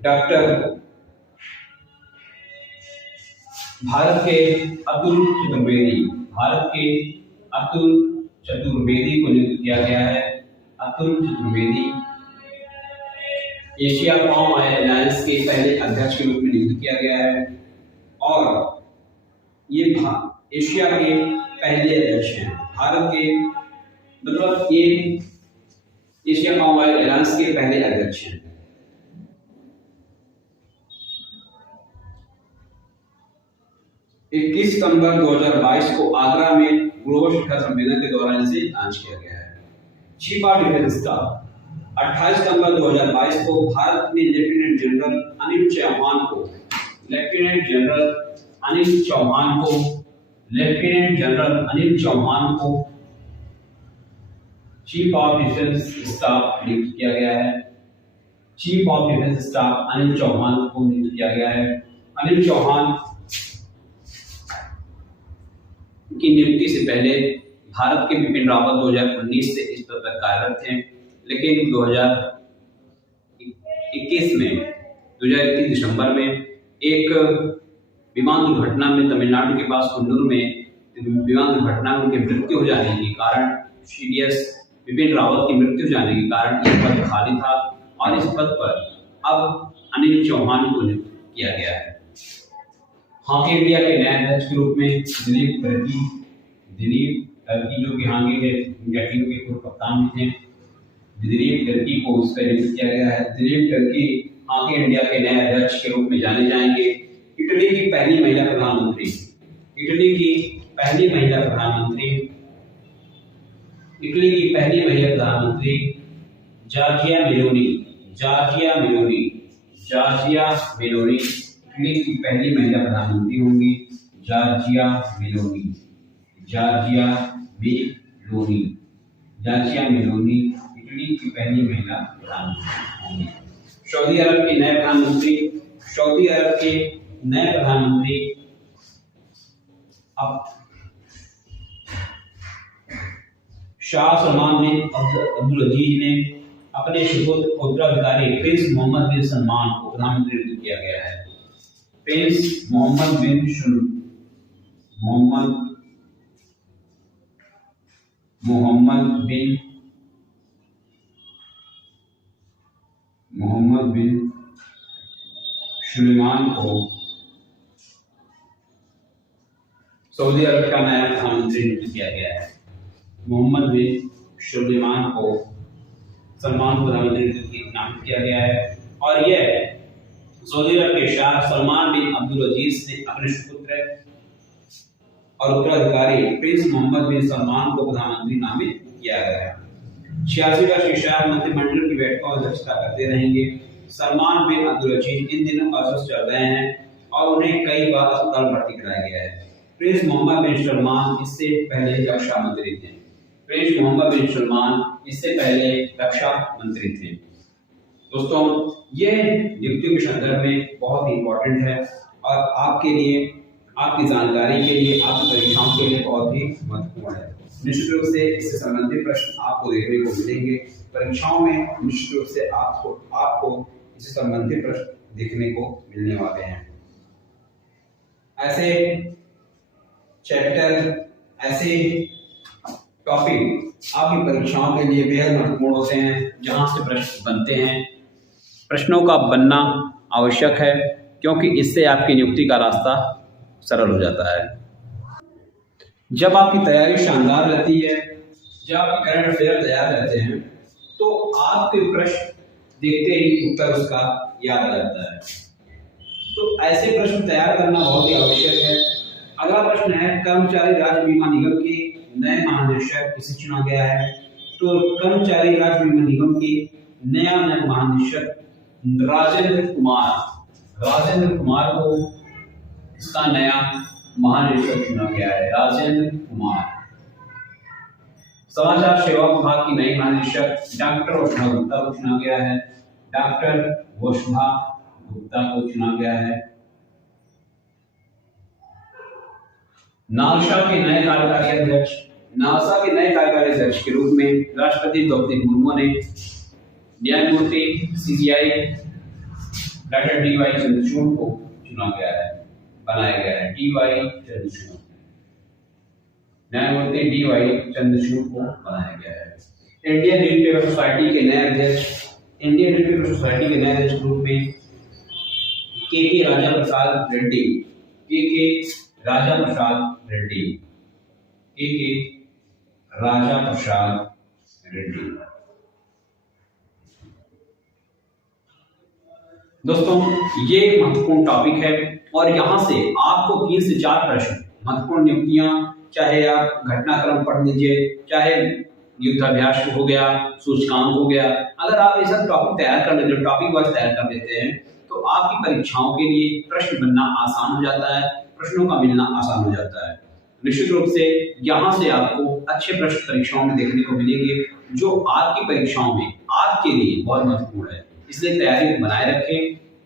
डॉक्टर भारत के अतुल चतुर्वेदी को नियुक्त किया गया है। Atul Chaturvedi Asia Palm Oil Alliance के पहले अध्यक्ष के रूप में नियुक्त किया गया है और ये एशिया के पहले अध्यक्ष हैं। भारत के मतलब ये एशिया पॉम ऑयल एलायंस के पहले अध्यक्ष हैं। इक्कीस सितंबर 2022 को आगरा में ग्लोबल शिखर सम्मेलन के दौरान इसे लॉन्च किया गया है। चीफ ऑफ डिफेंस स्टाफ 28 सितंबर 2022 को भारत ने लेफ्टिनेंट जनरल अनिल चौहान को चीफ ऑफ डिफेंस स्टाफ नियुक्त किया गया है। Chief of defence staff Anil Chauhan को नियुक्त किया गया है। अनिल चौहान की नियुक्ति से पहले भारत के बिपिन रावत 2019 से इस पद पर कार्यरत थे, लेकिन 2021 दिसंबर में एक विमान दुर्घटना में तमिलनाडु के पास कुन्नूर में विमान दुर्घटना में उनकी मृत्यु हो जाने के कारण सीडीएस बिपिन रावत की मृत्यु हो जाने के कारण यह पद खाली था और इस पद पर अब अनिल चौहान को नियुक्त किया गया है। हॉकी इंडिया के नए अध्यक्ष के रूप में दिलीप टर्की जो कि हॉकी के इंडिया टीम के पूर्व कप्तान थे, दिलीप तिर्की को उस पर नियुक्त किया गया है। दिलीप तिर्की आगे इंडिया के नए अध्यक्ष के रूप में जाने जाएंगे। इटली की पहली महिला प्रधानमंत्री, इटली की पहली महिला प्रधानमंत्री, इटली की पहली महिला प्रधानमंत्री Giorgia Meloni, Giorgia Meloni, Giorgia Meloni Italy की पहली महिला प्रधानमंत्री होंगी। Giorgia Meloni, Giorgia Meloni, Giorgia Meloni Italy की पहली महिला प्रधानमंत्री होंगी। सऊदी अरब के नए प्रधानमंत्री, सऊदी अरब के नए प्रधानमंत्री अब शाह सलमान बिन अब्दुल अजीज ने अपने सुपुत्र उत्तराधिकारी प्रिंस मोहम्मद बिन सलमान को प्रधानमंत्री नियुक्त किया गया है। प्रिंस मोहम्मद बिन सुलेमान को सऊदी अरब का नया प्रधानमंत्री नियुक्त किया गया है। मोहम्मद बिन सुलेमान को सलमान को प्रधानमंत्री नामित किया गया है और यह सऊदी अरब के शाह सलमान बिन अब्दुल अजीज ने अपने सुपुत्र और उत्तराधिकारी प्रिंस मोहम्मद बिन सलमान को प्रधानमंत्री नामित किया गया है। 86 वर्ष के शाह मंत्रिमंडल की बैठकों की अध्यक्षता करते रहेंगे। सलमान बिन अब्दुल अजीज इन दिनों अस्वस्थ चल रहे हैं और उन्हें कई बार अस्पताल भर्ती कराया गया है। प्रिंस मोहम्मद बिन सलमान इससे पहले रक्षा मंत्री थे। प्रिंस मोहम्मद बिन सलमान इससे पहले रक्षा मंत्री थे। दोस्तों, यह नियुक्तियों के संदर्भ में बहुत ही इम्पोर्टेंट है और आपके लिए, आपकी जानकारी के लिए, आपकी परीक्षाओं के लिए बहुत ही महत्वपूर्ण है। निश्चित रूप से इससे संबंधित प्रश्न आपको देखने को मिलेंगे परीक्षाओं में। निश्चित रूप से आपको इससे संबंधित प्रश्न देखने को मिलने वाले हैं। ऐसे चैप्टर, ऐसे टॉपिक आपकी परीक्षाओं के लिए बेहद महत्वपूर्ण होते हैं, जहां से प्रश्न बनते हैं। प्रश्नों का बनना आवश्यक है क्योंकि इससे आपकी नियुक्ति का रास्ता सरल हो जाता है। जब आपकी तैयारी शानदार रहती है, जब आपके करंट अफेयर तैयार रहते हैं, तो आपके प्रश्न देखते ही उत्तर उसका याद आ जाता है। तो ऐसे प्रश्न तैयार करना बहुत ही आवश्यक है। अगला प्रश्न है, कर्मचारी राज्य बीमा निगम के नए महानिदेशक किसे चुना गया है? तो कर्मचारी राज्य बीमा निगम के नया महानिदेशक राजेंद्र कुमार को इसका नया महानिदेशक चुना गया है। राजेंद्र कुमार। समाचार सेवा विभाग की नई महानिदेशक डॉक्टर वोष्भा गुप्ता को चुना गया है। डॉक्टर वोष्भा गुप्ता को चुना गया है। नालसा के नए कार्यकारी अध्यक्ष के रूप में राष्ट्रपति द्रौपदी मुर्मू ने न्यायमूर्ति CBI डॉक्टर DY चंद्रचूड़ को बनाया गया है। न्यायमूर्ति DY चंद्रचूड़ को बनाया गया है। इंडियन न्यूज़पेपर सोसाइटी के नए अध्यक्ष के रूप में KK राजा प्रसाद रेड्डी। दोस्तों, ये महत्वपूर्ण टॉपिक है और यहाँ से आपको 3 से 4 प्रश्न महत्वपूर्ण नियुक्तियां, चाहे आप घटनाक्रम पढ़ लीजिए, चाहे युद्धाभ्यास हो गया, सूचकांक हो गया, अगर आप ये सब टॉपिक तैयार कर लेते हो, टॉपिक वाइज तैयार कर लेते हैं, तो आपकी परीक्षाओं के लिए प्रश्न बनना आसान हो जाता है, प्रश्नों का मिलना आसान हो जाता है। निश्चित रूप से यहाँ से आपको अच्छे प्रश्न परीक्षाओं में देखने को मिलेंगे, जो आपकी परीक्षाओं में आपके लिए बहुत महत्वपूर्ण है। इसलिए तैयारी बनाए रखें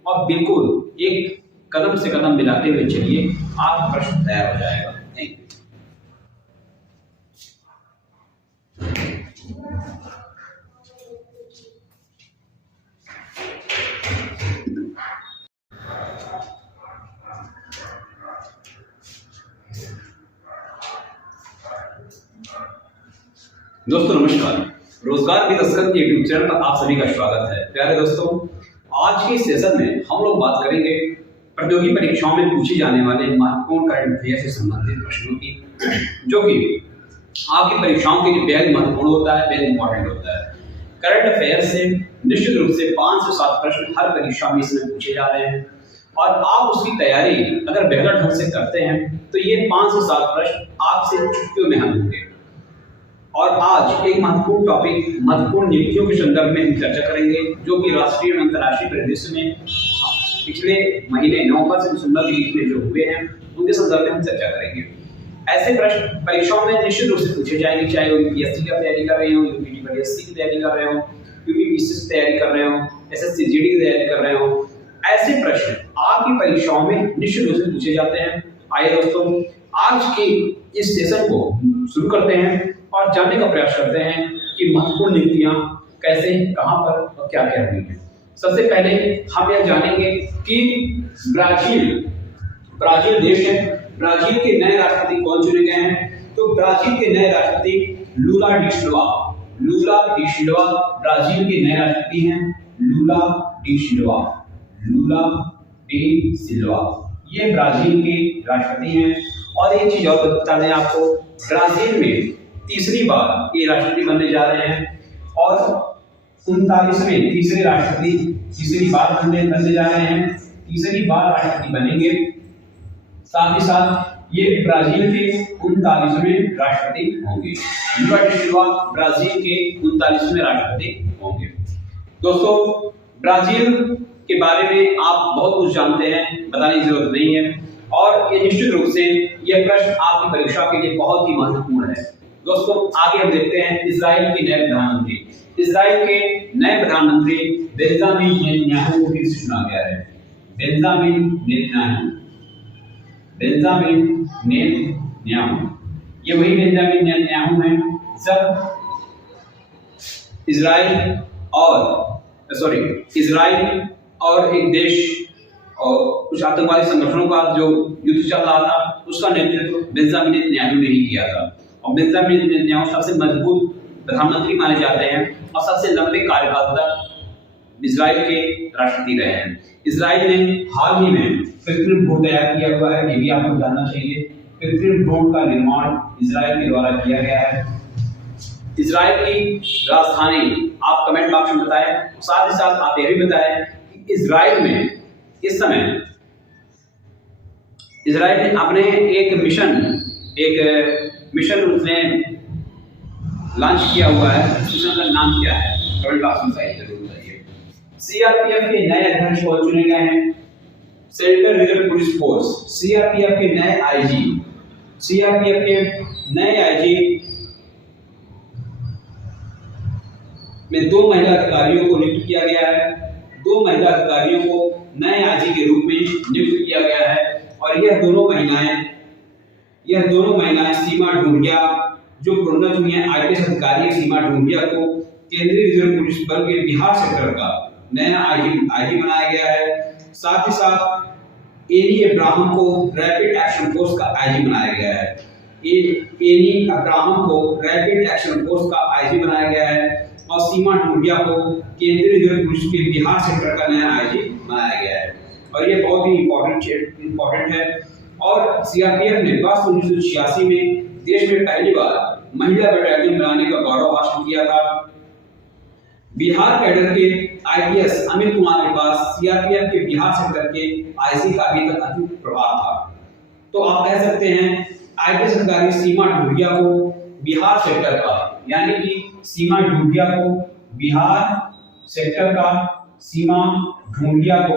और बिल्कुल एक कदम से कदम मिलाते हुए चलिए, आपका प्रश्न तैयार हो जाएगा। Thank you. दोस्तों नमस्कार, रोजगार विद असरत के यूट्यूब चैनल पर आप सभी का स्वागत है। प्यारे दोस्तों, आज के सेशन में हम लोग बात करेंगे प्रतियोगी परीक्षाओं में पूछे जाने वाले महत्वपूर्ण करंट अफेयर से संबंधित प्रश्नों की, जो कि आपकी परीक्षाओं के लिए बेहद महत्वपूर्ण होता है, बेहद इंपॉर्टेंट होता है। करंट अफेयर से निश्चित रूप से 5 से 7 प्रश्न हर परीक्षा में इसमें पूछे जा रहे हैं और आप उसकी तैयारी अगर बेहतर ढंग से करते हैं तो ये 5 से 7 प्रश्न आपसे चुटकियों में हल होंगे। और आज एक महत्वपूर्ण टॉपिक महत्वपूर्ण नीतियों के संदर्भ में हम चर्चा करेंगे जो कि राष्ट्रीय और अंतर्राष्ट्रीय परिदृश्य में पिछले महीने नवंबर से दिसंबर के बीच में जो हुए हैं उनके संदर्भ में हम चर्चा करेंगे। ऐसे प्रश्न परीक्षाओं में निश्चित रूप से पूछे जाएंगे, चाहे वो यूपीएससी की तैयारी कर रहे हो, यूपीटीपीएससी की तैयारी कर रहे हो, यूपीपीसी की तैयारी कर रहे हो, एसएससी जीडी की तैयारी कर रहे हो। ऐसे प्रश्न आपकी परीक्षाओं में निश्चित रूप से पूछे जाते हैं। आइए दोस्तों, आज के इस सेशन को शुरू करते हैं और जानने का प्रयास करते हैं कि महत्वपूर्ण नीतियां कैसे, कहां पर और क्या क्या हुई हैं। सबसे पहले हम यह जानेंगे कि ब्राजील देश है। ब्राजील के नए राष्ट्रपति कौन चुने गए हैं? तो ब्राजील के नए राष्ट्रपति लूला डी सिल्वा ब्राजील के नए राष्ट्रपति हैं। लूला डी सिल्वा ये ब्राजील के राष्ट्रपति हैं। और एक चीज और बता दें आपको, ब्राजील में तीसरी बार ये राष्ट्रपति बनने जा रहे हैं और 39वें तीसरे राष्ट्रपति तीसरी बार बनने जा रहे हैं, तीसरी बार राष्ट्रपति बनेंगे। साथ ही साथ ये ब्राजील के 39वें राष्ट्रपति होंगे। लूला डी सिल्वा ब्राजील के 39वें राष्ट्रपति होंगे। दोस्तों, ब्राजील के बारे में आप बहुत कुछ जानते हैं, बताने की जरूरत नहीं है और ये निश्चित रूप से यह प्रश्न आपकी परीक्षा के लिए बहुत ही महत्वपूर्ण है। दोस्तों, आगे हम देखते हैं इजराइल के नए प्रधानमंत्री। इजराइल के नए प्रधानमंत्री बेंजामिन नेतन्याहू को फिर चुना गया है। बेंजामिन नेतन्याहू ये वही बेंजामिन नेतन्याहू हैं जब इजराइल और एक देश और कुछ आतंकवादी संगठनों का जो युद्ध चल रहा था उसका नेतृत्व बेंजामिन नेतन्याहू ने ही किया था। और बेंजामिन नेतन्याहू सबसे मजबूत प्रधानमंत्री माने जाते हैं और सबसे लंबे कार्यकाल तक इजराइल के राष्ट्रपति रहे हैं। इजराइल ने हाल ही में कृत्रिम भ्रूण तैयार किया हुआ है, ये भी आपको जानना चाहिए। कृत्रिम भ्रूण का निर्माण इजराइल के द्वारा किया गया है। इजराइल की राजधानी आप कमेंट बॉक्स में बताएं। साथ ही साथ आप ये भी बताएं कि इजराइल में इस समय इजराइल ने अपने एक मिशन उसने लॉन्च किया हुआ है। मिशन का नाम क्या है? कमेंट बॉक्स में जरूर बताइए। सीआरपीएफ के नए अध्यक्ष कौन चुने गए हैं? Central reserve police force CRPF के नए आईजी में 2 महिला अधिकारियों को नियुक्त किया गया है। 2 महिला अधिकारियों को नए आईजी के रूप में नियुक्त किया गया है और यह दोनों महिलाएं सीमा ढूंढिया, जो प्रोन्नत हुई है आईपीएस अधिकारी सीमा ढूंढिया को केंद्रीय रिजर्व पुलिस बल के बिहार सेक्टर का नया आईजी बनाया गया है। साथ ही साथ एनी अब्राहम को रैपिड एक्शन फोर्स का आईजी बनाया गया है। एनी अब्राहम को रैपिड एक्शन फोर्स का आईजी बनाया गया है और सीमा ढूंढिया को केंद्रीय रिजर्व पुलिस के बिहार सेक्टर का नया आईजी बनाया गया है। और ये बहुत ही इंपॉर्टेंट है। और सीआरपीएफ ने वर्ष 1986 में देश में पहली बार महिला बटालियन बनाने का गौरव हासिल किया था। बिहार कैडर के आईपीएस अमित कुमार के पास सीआरपीएफ के बिहार सेक्टर के आईजी का अभी तक अधिक प्रभाव था। तो आप कह सकते हैं आईपीएस अधिकारी सीमा ढूंढिया को बिहार सेक्टर का, यानी कि सीमा ढूंढिया को बिहार सेक्टर का, सीमा ढूंढिया को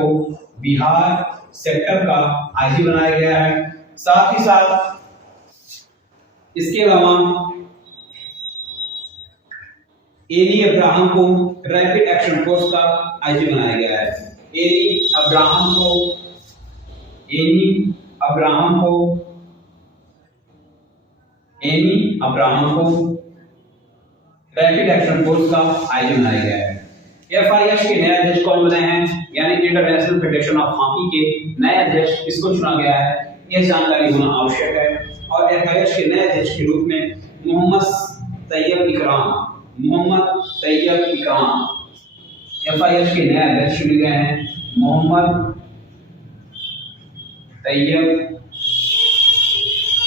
बिहार सेक्टर का आईजी बनाया गया है। साथ ही साथ इसके अलावा एनी अब्राहम को रैपिड एक्शन फोर्स का आईजी बनाया गया है। एनी अब्राहम को रैपिड एक्शन फोर्स का आईजी बनाया गया है। एफआईएच के नए अध्यक्ष कौन बने हैं? यानी इंटरनेशनल फेडरेशन ऑफ हॉकी के नए अध्यक्ष किसको चुना गया है, यह जानकारी होना आवश्यक है। और एफआईएच के नए अध्यक्ष के रूप में मोहम्मद तैयब इकराम एफआईएच के नए अध्यक्ष चुने गए हैं। मोहम्मद तैयब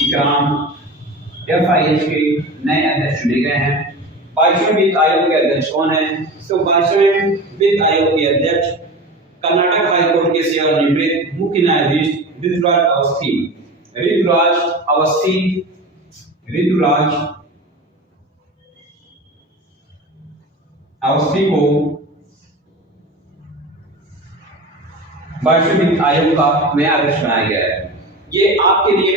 इकराम एफआईएच के नए अध्यक्ष चुने गए हैं। 22वें वित्त आयोग के अध्यक्ष कौन है? तो 22वें वित्त आयोग के अध्यक्ष कर्नाटक हाई कोर्ट के सेवानिवृत्त मुख्य न्यायाधीश ऋतुराज अवस्थी। ऋतुराज अवस्थी को 22वें वित्त आयोग का नया अध्यक्ष बनाया गया है। ये आपके लिए,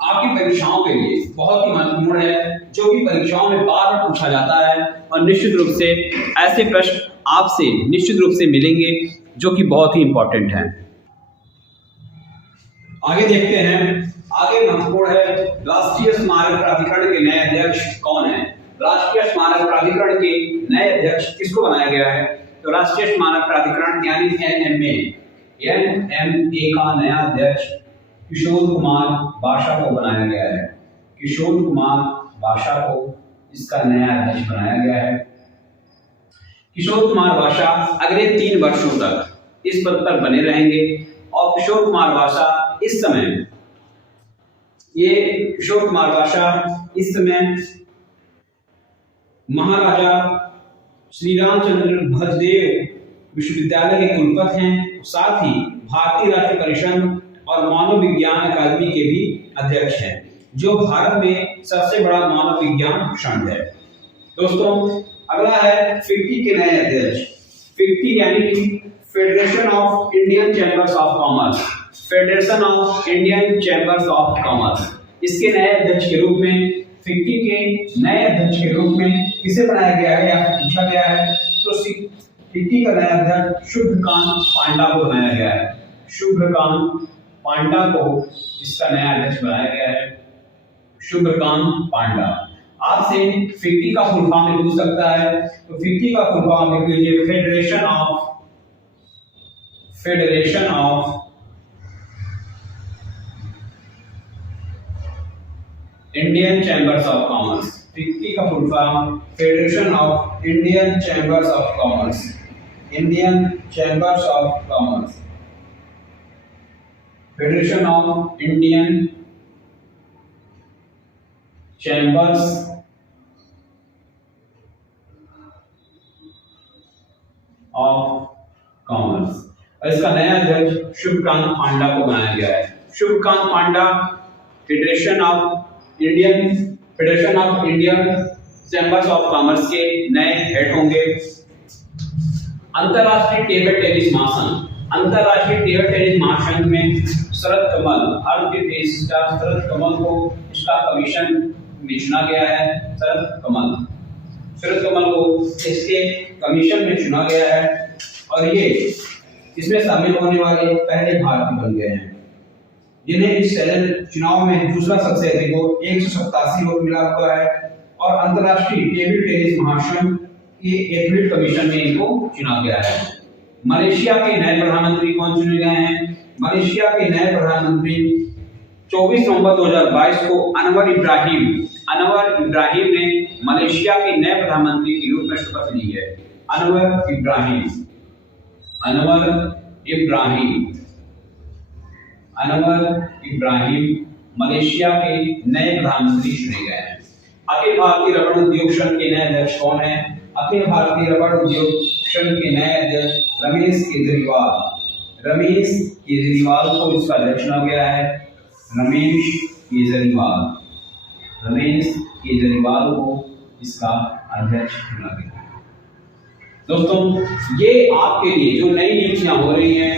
आपकी परीक्षाओं के लिए बहुत ही महत्वपूर्ण है, जो कि परीक्षाओं में बार बार पूछा जाता है और निश्चित रूप से ऐसे प्रश्न आपसे निश्चित रूप से मिलेंगे जो कि बहुत ही इंपॉर्टेंट है। आगे देखते हैं, आगे महत्वपूर्ण है राष्ट्रीय स्मारक प्राधिकरण के नए अध्यक्ष कौन है? राष्ट्रीय स्मारक प्राधिकरण के नए अध्यक्ष किसको बनाया गया है? तो राष्ट्रीय स्मारक प्राधिकरण यानी एनएमए का नया अध्यक्ष किशोर कुमार बाशा को बनाया गया है। किशोर कुमार बाशा को इसका नया अध्यक्ष बनाया गया है। किशोर कुमार बाशा अगले 3 वर्षों तक इस पद पर बने रहेंगे और किशोर कुमार बाशा इस समय महाराजा श्री रामचंद्र भजदेव विश्वविद्यालय के कुलपति हैं, साथ ही भारतीय राष्ट्रीय परिषद और मानव विज्ञान अकादमी के भी अध्यक्ष हैं, जो भारत में सबसे बड़ा मानव विज्ञान संघ है। दोस्तों, अगला है फिक्की के नए अध्यक्ष। फिक्की यानी कि federation of Indian Chambers of Commerce. Federation of Indian Chambers of commerce, इसके नए अध्यक्ष के रूप में, फिक्की के नए अध्यक्ष के रूप में किसे बनाया गया है या पूछा गया है? तो फिक्की का नया अध्यक्ष शुभकांत पांडा को बनाया गया है। शुभकांत पांडा को इसका नया अध्यक्ष बनाया गया है। शुभकांत पांडा। आपसे फिक्की का फुल फॉर्म पूछ सकता है, तो फिक्की का फुल फॉर्म लिख लीजिए Federation of Indian Chambers of Commerce. FICCI का full form Federation of Indian Chambers of Commerce. Indian Chambers of Commerce, Federation of Indian Chambers of Commerce. इसका नया अध्यक्ष शुभकांत पांडा को बनाया गया है। Shubhkant Panda Federation of Indian Chambers of Commerce के नए हेड होंगे। अंतरराष्ट्रीय टेबल टेनिस महासंघ। अंतरराष्ट्रीय टेबल टेनिस महासंघ में शरद कमल, भारत के देश का शरद कमल को इसका कमीशन में चुना गया है। शरद कमल को इसके कमीशन में चुना गया है और ये इसमें शामिल होने वाले पहले भारतीय बन गए हैं, जिन्हें इस चुनाव में दूसरा सबसे अधिक वोट 187 वोट मिला हुआ है। और अंतरराष्ट्रीय टेबल टेनिस महासंघ के एथलीट कमीशन में इनको चुना गया है। मलेशिया के नए प्रधानमंत्री कौन चुने गए हैं? मलेशिया के नए प्रधानमंत्री 24 नवंबर 2022 को अनवर इब्राहिम ने मलेशिया के नए प्रधानमंत्री के रूप में शपथ ली है। अनवर इब्राहिम मलेशिया के नए प्रधानमंत्री चुने गए हैं। अखिल भारतीय रबड़ उद्योग संघ के नए अध्यक्ष कौन है? अखिल भारतीय रबड़ उद्योग संघ के नए अध्यक्ष रमेश केजरीवाल को इसका अध्यक्ष चुना गया है। रमेश केजरीवाल को इसका अध्यक्ष चुना गया है। दोस्तों, ये आपके लिए जो नई नीतियां हो रही हैं,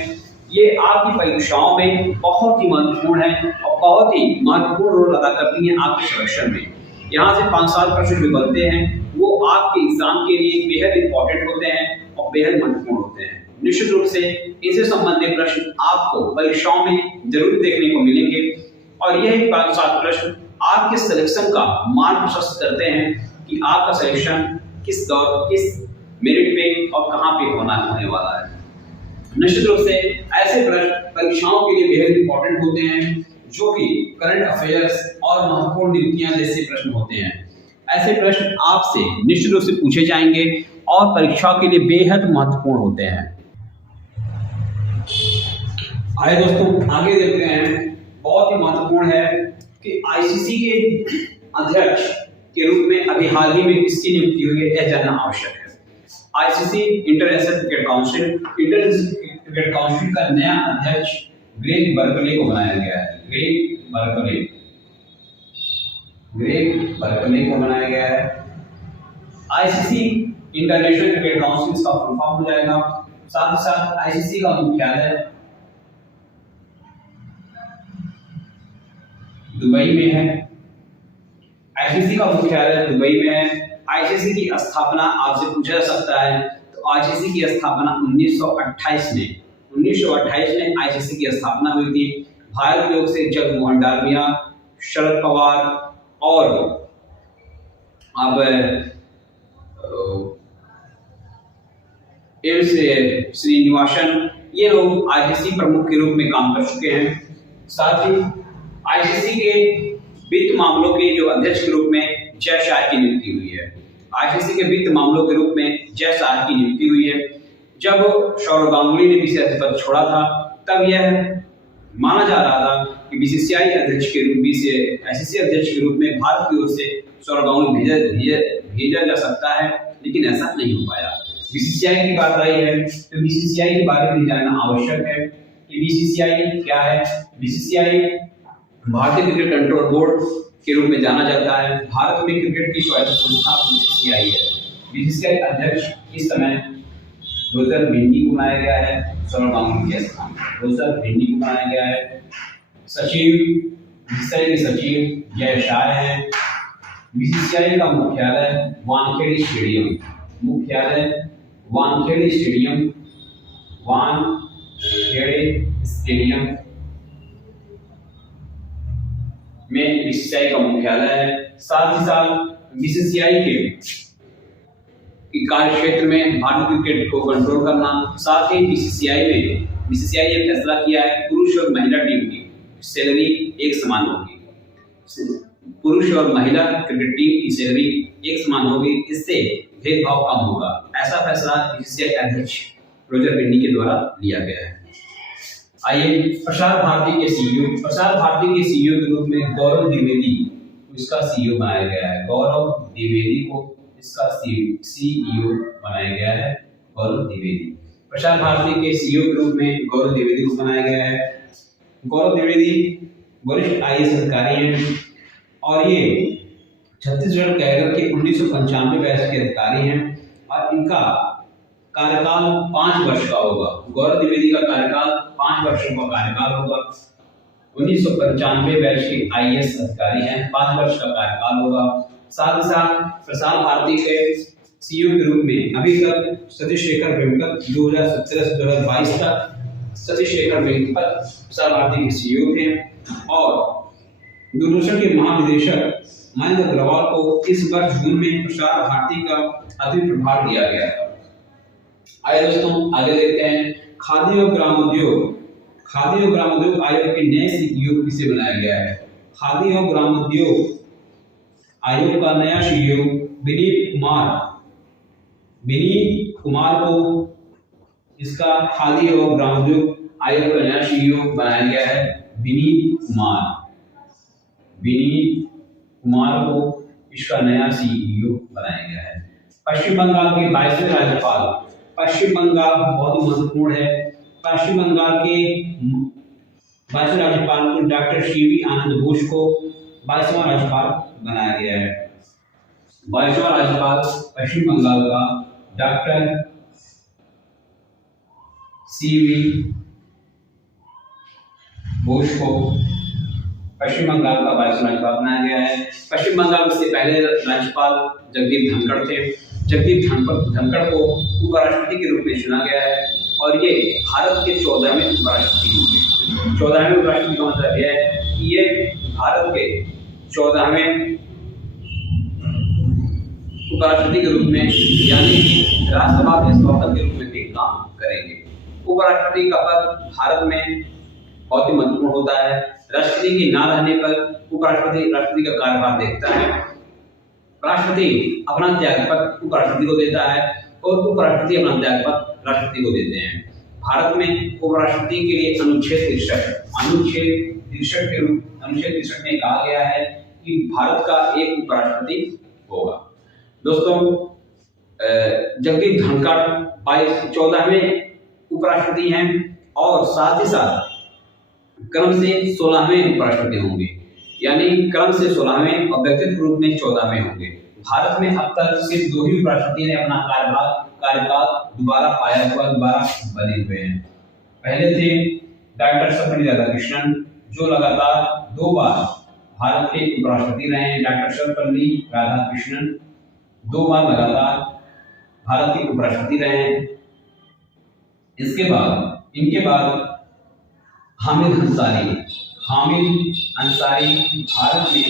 ये आपकी परीक्षाओं में बहुत ही महत्वपूर्ण है और बहुत ही महत्वपूर्ण रोल अदा करती हैं आपके सिलेक्शन में। यहाँ से 5-7 प्रश्न जो बनते हैं वो आपके एग्जाम के लिए बेहद इंपॉर्टेंट होते हैं और बेहद महत्वपूर्ण होते हैं। निश्चित रूप से इनसे संबंधित प्रश्न आपको परीक्षाओं में जरूर देखने को मिलेंगे और यह 5-7 प्रश्न आपके सिलेक्शन का मार्ग प्रशस्त करते हैं कि आपका सिलेक्शन किस मेरिट पे और कहाँ पे होने वाला है। निश्चित रूप से ऐसे प्रश्न परीक्षाओं के लिए बेहद इंपॉर्टेंट होते हैं, जो कि करंट अफेयर्स और महत्वपूर्ण नीतियां जैसे प्रश्न होते हैं। ऐसे प्रश्न आपसे निश्चित रूप से पूछे जाएंगे और परीक्षाओं के लिए बेहद महत्वपूर्ण होते हैं। आइए दोस्तों, आगे देखते हैं। बहुत ही महत्वपूर्ण है कि आईसीसी के अध्यक्ष के रूप में अभी हाल ही में किसकी नियुक्ति हुई है, यह जानना आवश्यक है। आईसीसी इंटरनेशनल क्रिकेट काउंसिल का नया अध्यक्ष ग्रेग बर्कले को बनाया गया है। ग्रेग बर्कले को बनाया गया है। आईसीसी इंटरनेशनल क्रिकेट काउंसिल का फुल फॉर्म हो जाएगा। साथ ही साथ आईसीसी का मुख्यालय दुबई में है। आईसीसी का मुख्यालय दुबई में है। आईसीसी की स्थापना आपसे पूछा जा सकता है, तो आईसीसी की स्थापना 1928 में आईसीसी की स्थापना हुई थी। भारत की ओर से जगमोहन डालमिया, शरद पवार और अब श्रीनिवासन, ये लोग आईसीसी प्रमुख के रूप में काम कर चुके हैं। साथ ही आईसीसी के वित्त मामलों के जो अध्यक्ष के रूप में जय शाह की नियुक्ति हुई है। आईसीसी के वित्त मामलों के रूप में जय शाह की नियुक्ति हुई है। जब सौरव गांगुली ने बीसीसीआई पद छोड़ा था, तब यह माना जा रहा था कि बीसीसीआई अध्यक्ष के रूप में, आईसीसी अध्यक्ष के रूप में भारत की ओर से सौरव गांगुली भेजा जा सकता है, लेकिन ऐसा नहीं हो पाया। बीसीसीआई की बात आई है, तो बीसीसीआई के बारे में जानना आवश्यक है कि बीसीसीआई क्या है। बीसीसीआई भारतीय क्रिकेट कंट्रोल बोर्ड के रूप में जाना जाता है। भारत में क्रिकेट की स्वायत्त संस्था बीसीसीआई है। बीसीसीआई अध्यक्ष इस समय रोजर भिंडी को बनाया गया है। सौरव गांगुली के स्थान पर रोजर भिंडी को बनाया गया है। सचिव, बीसीसीआई के सचिव जय शाह है। बीसीसीआई का मुख्यालय वानखेड़े स्टेडियम में बीसीसीआई का मुख्यालय है। साथ ही साथ बीसीसीआई के कार्य क्षेत्र में भारतीय क्रिकेट को कंट्रोल करना, साथ ही बीसीसीआई ये फैसला किया है पुरुष और महिला टीम की सैलरी एक समान होगी। पुरुष और महिला क्रिकेट टीम की सैलरी एक समान होगी, इससे भेदभाव कम होगा। ऐसा फैसला बीसीसीआई अध्यक्ष रोजर भिंडी के द्वारा लिया गया है। आइए प्रसार भारती के सीईओ के रूप में गौरव द्विवेदी को इसका सीईओ बनाया गया है। गौरव द्विवेदी को इसका सीईओ बनाया गया है। प्रसार भारती के सीईओ के रूप में गौरव द्विवेदी को बनाया गया है। गौरव द्विवेदी वरिष्ठ आईएएस अधिकारी हैं और ये छत्तीसगढ़ कैडर के 1995 बैच के अधिकारी हैं और इनका कार्यकाल 5 वर्ष का होगा। गौरव द्विवेदी का कार्यकाल 5 वर्षों का कार्यकाल होगा। 1995 बैच के आईएएस अधिकारी हैं, 5 वर्ष का कार्यकाल होगा। साथ ही साथ प्रसार भारती के सीईओ के रूप में अभी तक सतीश शेखर वेम्पति 2017 से 2022 तक सतीश शेखर वेम्पति प्रसार भारती के सीईओ थे और दूरदर्शन के महानिदेशक महेंद्र अग्रवाल को इस वर्ष जून में प्रसार भारती का अतिरिक्त प्रभार दिया गया था। आइए दोस्तों आगे देखते हैं। खादी और ग्रामोद्योग आयोग के नए सीईओ किसे बनाया गया है। खादी और ग्रामोद्योग आयोग का नया सीईओ विनीत कुमार को इसका खादी और ग्रामोद्योग आयोग का नया सीईओ बनाया गया है। विनीत कुमार को इसका नया सीईओ बनाया गया है। पश्चिम बंगाल के 22वें राज्यपाल, पश्चिम बंगाल बहुत महत्वपूर्ण है। पश्चिम बंगाल के 22वें राज्यपाल को डॉक्टर सीवी आनंद बोस को 22वां राज्यपाल बनाया गया है। 22वां राज्यपाल पश्चिम बंगाल का डॉक्टर सीवी बोस को पश्चिम बंगाल का 22वां राज्यपाल बनाया गया है। पश्चिम बंगाल से पहले राज्यपाल जगदीप धनखड़ थे। जगदीप धनखड़ को उपराष्ट्रपति के रूप में चुना गया है और ये भारत के 14वें उपराष्ट्रपति होंगे। 14वें उपराष्ट्रपति का मतलब यह है कि ये भारत के 14वें उपराष्ट्रपति के रूप में, यानी कि राष्ट्रसभा के स्पीकर के रूप में भी काम करेंगे। उपराष्ट्रपति का पद भारत में बहुत ही महत्वपूर्ण होता है। राष्ट्रपति के ना रहने पर उपराष्ट्रपति राष्ट्रपति का कार्यभार देखता है। राष्ट्रपति अपना त्यागपत्र उपराष्ट्रपति को देता है और उपराष्ट्रपति अपना त्यागपत्र राष्ट्रपति को देते हैं। भारत में उपराष्ट्रपति के लिए अनुच्छेद 63 में कहा गया है कि भारत का एक उपराष्ट्रपति होगा। दोस्तों, जगदीप धनखड़ 14वें उपराष्ट्रपति हैं और साथ ही साथ क्रम से 16वें उपराष्ट्रपति होंगे, यानी क्रम से 16वें और व्यक्तिगत रूप में 14वें होंगे। भारत में अब तक सिर्फ 2 ही उपराष्ट्रपति ने अपना कार्यकाल दोबारा बने हुए हैं। पहले थे डॉक्टर सर्वपल्ली राधाकृष्णन, जो लगातार 2 बार भारत के उपराष्ट्रपति रहे हैं। डॉक्टर सर्वपल्ली राधाकृष्णन 2 बार लगातार भारत के उपराष्ट्रपति रहे हैं। इनके बाद हामिद अंसारी भारत में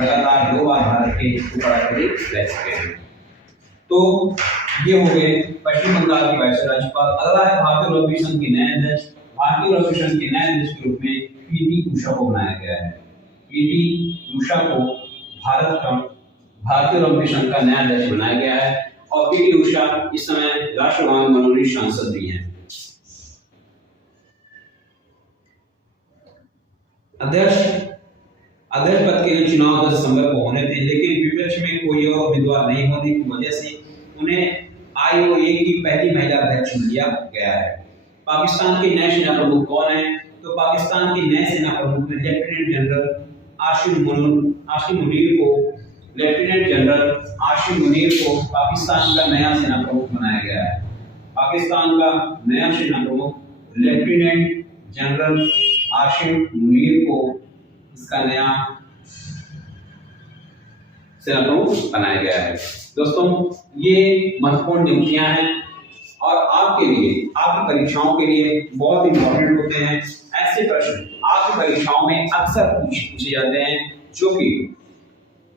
लगातार 2 बार भारत के उपराष्ट्रपति रह चुके हैं। तो ये हो गए पश्चिम बंगाल के वाइस राज्यपाल। अगला है भारतीय ओलंपिक संघ के नए अध्यक्ष। भारतीय ओलंपिक संघ के नए अध्यक्ष के रूप में पीटी उषा को बनाया गया है। पीटी उषा को भारतीय ओलंपिक संघ का नया अध्यक्ष बनाया गया है और पीटी उषा इस समय राष्ट्रसभा में मनोनीत सांसद भी हैं। अध्यक्ष पद के लिए चुनाव 10 दिसंबर को होने थे, लेकिन विपक्ष में कोई और उम्मीदवार नहीं होने की वजह से उन्हें आईओए की पहली महिला अध्यक्ष चुन लिया गया है। पाकिस्तान के नए सेना प्रमुख कौन है? तो पाकिस्तान के नए सेना प्रमुख में लेफ्टिनेंट जनरल आसिम मुनीर को पाकिस्तान का नया सेना प्रमुख बनाया गया है। पाकिस्तान का नया सेना प्रमुख लेफ्टिनेंट जनरल आसिम मुनीर को इसका नया सेना प्रमुख बनाया गया है। दोस्तों, ये महत्वपूर्ण नियुक्तियां हैं और आपके लिए, आपकी परीक्षाओं के लिए बहुत इंपॉर्टेंट होते हैं। ऐसे प्रश्न आपकी परीक्षाओं में अक्सर पूछे जाते हैं जो कि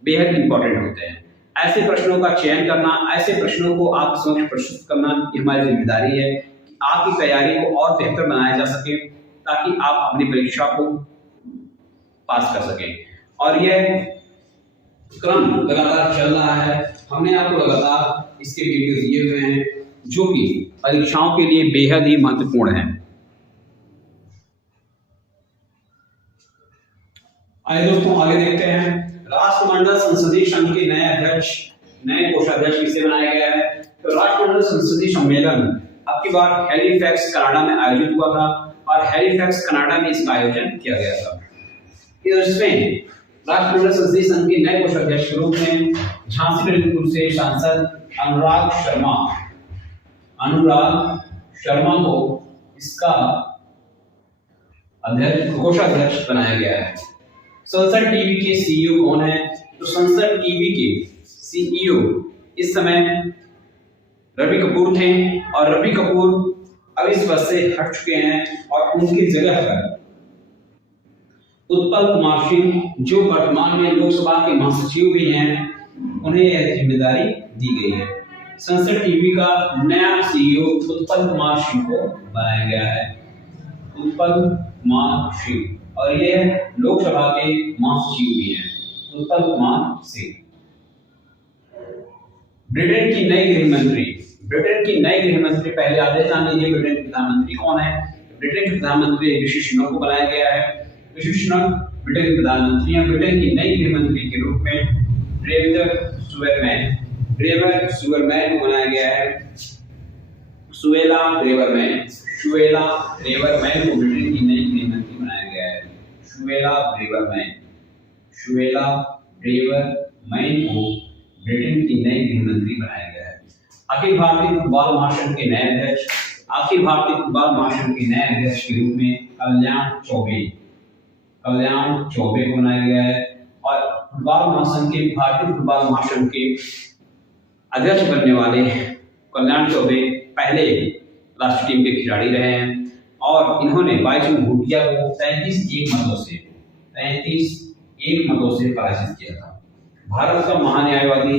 बेहद इंपॉर्टेंट होते हैं। ऐसे प्रश्नों का चयन करना, ऐसे प्रश्नों को आप समक्ष प्रस्तुत करना, ये हमारी जिम्मेदारी है कि आपकी तैयारी को और बेहतर बनाया जा सके ताकि आप अपनी परीक्षा को पास कर सकें। और यह क्रम लगातार चल रहा है। हमने आपको लगातार इसके वीडियो दिए हुए हैं जो कि परीक्षाओं के लिए बेहद ही महत्वपूर्ण हैं। आइए दोस्तों, आगे देखते हैं। राष्ट्रमंडल संसदीय संघ के नए अध्यक्ष, नए कोषाध्यक्ष किसे बनाया गया है? तो राष्ट्रमंडल संसदीय सम्मेलन अब की बार हैलिफैक्स कनाडा में आयोजित हुआ था और हैलिफैक्स कनाडा में इसका आयोजन किया गया था। इसमें राष्ट्रमंडल संसदीय संघ के नए कोषाध्यक्ष के रूप में झांसी ललितपुर से सांसद अनुराग शर्मा को इसका कोषाध्यक्ष बनाया गया है। संसद टीवी के सीईओ कौन है? तो संसद टीवी के सीईओ इस समय रवि कपूर थे और रवि कपूर अब इस पद से हट चुके हैं और उनकी जगह पर उत्पल कुमार सिंह, जो वर्तमान में लोकसभा के महासचिव भी हैं, उन्हें यह जिम्मेदारी दी गई है। संसद टीवी का नया सीईओ उत्पल कुमार सिंह को बनाया गया है। उत्पल कुमार सिंह, और यह लोकसभा के महासचिव भी हैं, उत्पल कुमार सिंह। ब्रिटेन की नई गृह मंत्री, पहले आदेश जान लीजिए ब्रिटेन के प्रधानमंत्री कौन है? ब्रिटेन के प्रधानमंत्री ऋषि सुनक को बनाया गया है। ऋषि सुनक ब्रिटेन के प्रधानमंत्री हैं। ब्रिटेन की नई गृह मंत्री के रूप में ट्रेवर सुवरमैन को बनाया गया है। सुएला ट्रेवरमैन को ब्रिटेन की नई गृह मंत्री बनाया गया है। सुएला ट्रेवरमैन को ब्रिटेन की नई गृह मंत्री बनाया गया है। अखिल भारतीय फुटबॉल महासंघ के नए अध्यक्ष के रूप में कल्याण चौबे को बनाया गया है और भारतीय फुटबॉल महासंघ के अध्यक्ष बनने वाले कल्याण चौबे पहले राष्ट्रीय टीम के खिलाड़ी रहे हैं और इन्होंने बाईचुंग भूटिया को 33-1 मतों से पराजित किया था। भारत का महान्यायवादी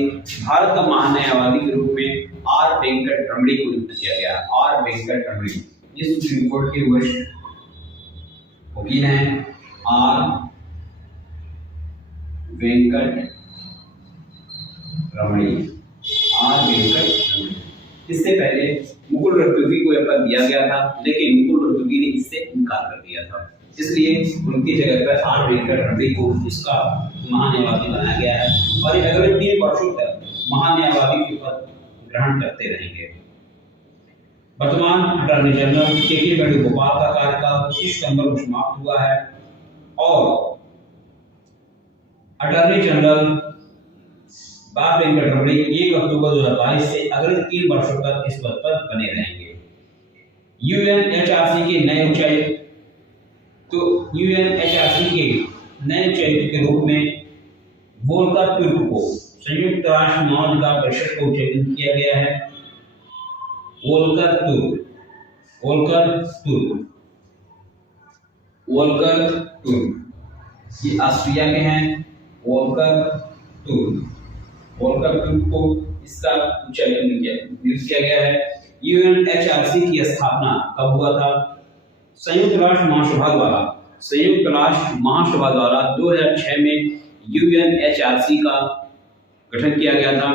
के रूप में आर वेंकट रमणी को नियुक्त किया गया। आर वेंकट रमणी जिस सुप्रीम कोर्ट के वरिष्ठ वकील हैं। आर वेंकट रमणी। इससे पहले मुकुल रोहतगी को यह पद दिया गया था, लेकिन मुकुल रोहतगी ने इससे इनकार कर दिया था, इसलिए उनकी जगह पर आर वेंकट रमणी को इसका महान्यायवादी बनाया गया है और ये अगले 3 वर्षों तक महान्यायवादी के पद ग्रहण करते रहेंगे। वर्तमान अटॉर्नी जनरल के वेणुगोपाल का कार्यकाल 30 सितंबर को समाप्त हुआ है और अटॉर्नी जनरल बाब वेंकटरमणी 1 अक्टूबर 2022 से अगले 3 वर्षों तक इस पद पर बने रहेंगे। यूएनएचआरसी के नए उच्चायुक्त के रूप में वोल्कर तुर्क को संयुक्त राष्ट्र मानव अधिकार परिषद को चयनित किया गया है। वोल्कर तुर्क ये ऑस्ट्रिया के हैं। वोल्कर तुर्क को इसका चयनित किया गया है। यूएनएचआरसी की स्थापना कब हुआ था? संयुक्त राष्ट्र महासभा द्वारा 2006 में यूएनएचआरसी का गठन किया गया था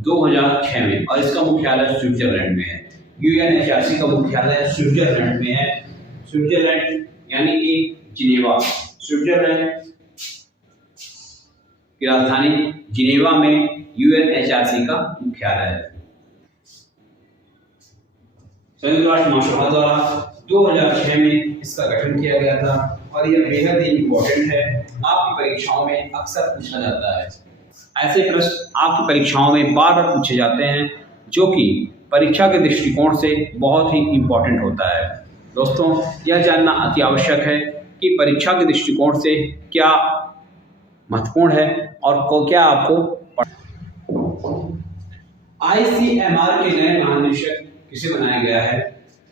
2006 में और इसका मुख्यालय स्विट्जरलैंड में है। यूएनएचआरसी का मुख्यालय स्विट्जरलैंड में है। स्विट्जरलैंड यानी कि जिनेवा, स्विट्जरलैंड की राजधानी जिनेवा में यूएनएचआरसी का मुख्यालय है। संयुक्त राष्ट्र महासभा द्वारा 2006 में इसका गठन किया गया था और यह बेहद ही इम्पोर्टेंट है। आपकी परीक्षाओं में अक्सर पूछा जाता है। ऐसे प्रश्न आपकी परीक्षाओं में बार बार पूछे जाते हैं जो कि परीक्षा के दृष्टिकोण से बहुत ही इम्पोर्टेंट होता है। दोस्तों, यह जानना अति आवश्यक है कि परीक्षा के दृष्टिकोण से क्या महत्वपूर्ण है और क्या आपको आईसीएमआर के नए महानिदेशक किसे बनाया गया है?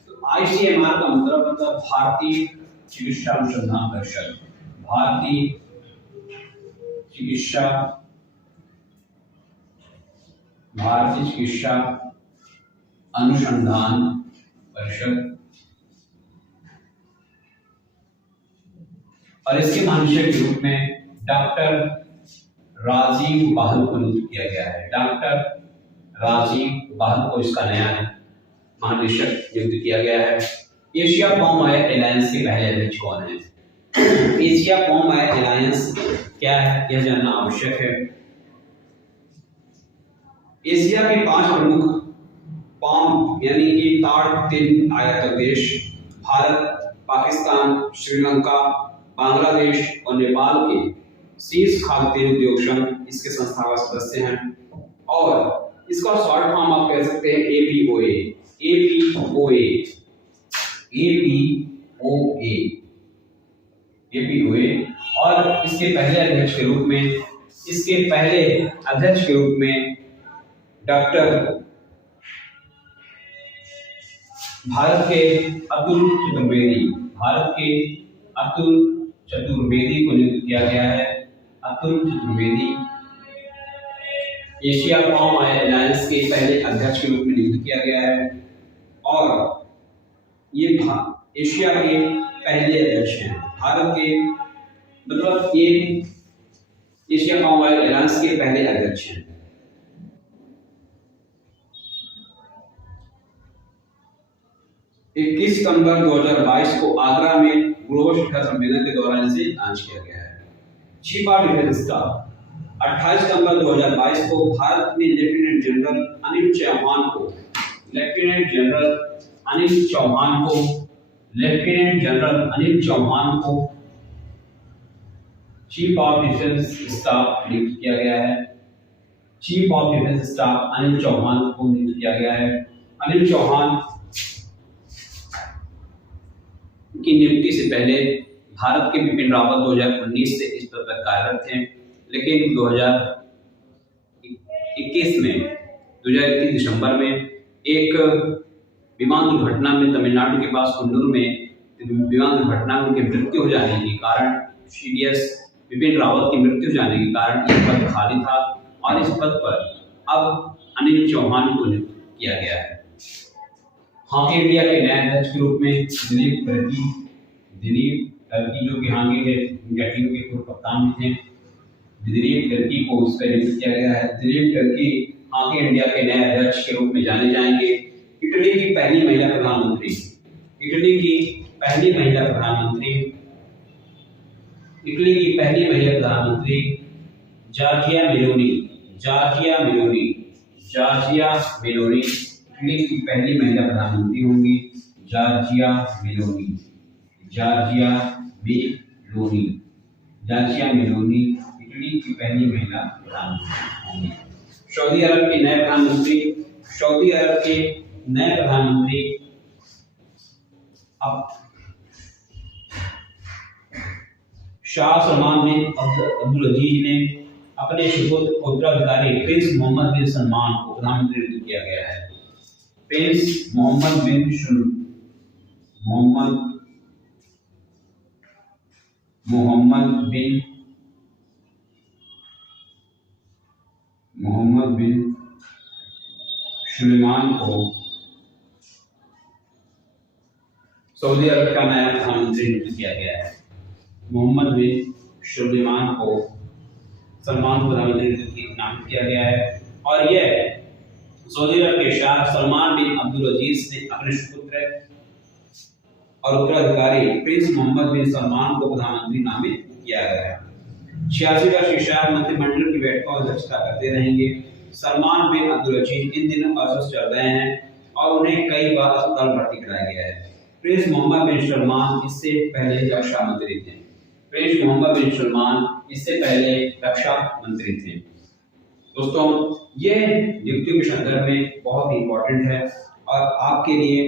तो आईसीएमआर का मतलब होता है भारतीय चिकित्सा अनुसंधान परिषद। भारतीय चिकित्सा अनुसंधान परिषद और इसके महानिदेशक के रूप में डॉक्टर राजीव बाहल को नियुक्त किया गया है। डॉक्टर राजीव बाहल को इसका नया महानिदेशक नियुक्त किया गया है। एशिया पॉम ऑयल एलायंस के पहले अध्यक्ष कौन है? एशिया पॉम ऑयल एलायंस क्या है, यह जानना आवश्यक है। एशिया के 5 प्रमुख पाम यानी कि ताड़ तेल आयातक देश भारत, पाकिस्तान, श्रीलंका, बांग्लादेश और नेपाल के शीर्ष खाद्य तेल उद्योग संघ इसके संस्थापक सदस्य हैं और इसका शॉर्ट फॉर्म आप कह सकते हैं एपीओए और इसके पहले अध्यक्ष के रूप में डॉक्टर भारत के अतुल चतुर्वेदी को नियुक्त किया गया है। Atul Chaturvedi Asia Palm Oil Alliance के पहले अध्यक्ष के रूप में नियुक्त किया गया है और ये एशिया के पहले अध्यक्ष हैं। भारत के मतलब ये एशिया पॉम ऑयल एलायंस के पहले अध्यक्ष हैं। 21 सितंबर 2022 को आगरा में ग्लोबल शिखर सम्मेलन के दौरान इसे लॉन्च किया गया है। चीफ ऑफ डिफेंस स्टाफ 28 सितंबर 2022 को भारत ने लेफ्टिनेंट जनरल अनिल चौहान को चीफ ऑफ डिफेंस स्टाफ नियुक्त किया गया है। Chief of defence staff Anil Chauhan को नियुक्त किया गया है। अनिल चौहान की नियुक्ति से पहले भारत के बिपिन रावत 2019 से इस पद पर कार्यरत थे, लेकिन 2021 दिसंबर में एक विमान दुर्घटना में तमिलनाडु के पास कुन्नूर में विमान दुर्घटना में उनकी मृत्यु हो जाने के कारण सीडीएस बिपिन रावत की मृत्यु हो जाने के कारण यह पद खाली था और इस पद पर अब अनिल चौहान को नियुक्त किया गया है। हॉकी इंडिया के नए अध्यक्ष के रूप में दिलीप टर्की जो कि हॉकी इंडिया टीम के पूर्व कप्तान भी थे, दिलीप टर्की को उस पर नियुक्त किया गया है। दिलीप टर्की हॉकी इंडिया के नए अध्यक्ष के रूप में जाने जाएंगे। इटली की पहली महिला प्रधानमंत्री Giorgia Meloni, Giorgia Meloni, Giorgia Meloni Italy की पहली महिला प्रधानमंत्री होंगी। Giorgia Meloni, Giorgia Meloni, Giorgia Meloni Italy की पहली महिला प्रधानमंत्री होंगी। सऊदी अरब के नए प्रधानमंत्री, सऊदी अरब के नए प्रधानमंत्री अब शाह सलमान बिन अब्दुल अजीज ने अपने सुपुत्र उत्तराधिकारी प्रिंस मोहम्मद बिन सलमान को प्रधानमंत्री नियुक्त किया गया है। प्रिंस मोहम्मद बिन सुलेमान को सऊदी अरब का नया प्रधानमंत्री नियुक्त किया गया है। मोहम्मद बिन सुलेमान को सलमान को प्रधानमंत्री नियुक्त किया गया है और यह सऊदी अरब के शाह सलमान बिन अब्दुल अजीज ने अपने सुपुत्र और उत्तराधिकारी प्रिंस मोहम्मद बिन सलमान को प्रधानमंत्री नामित किया गया है। 86 राष्ट्रीय शाह मंत्रिमंडल की बैठकों की अध्यक्षता करते रहेंगे। सलमान बिन अब्दुल अजीज इन दिनों अस्वस्थ चल रहे हैं और उन्हें कई बार अस्पताल भर्ती कराया गया है। प्रिंस मोहम्मद बिन सलमान इससे पहले रक्षा मंत्री थे। प्रिंस मोहम्मद बिन सलमान इससे पहले रक्षा मंत्री थे। दोस्तों, ये नियुक्तियों के संदर्भ में बहुत ही इम्पोर्टेंट है और आपके लिए,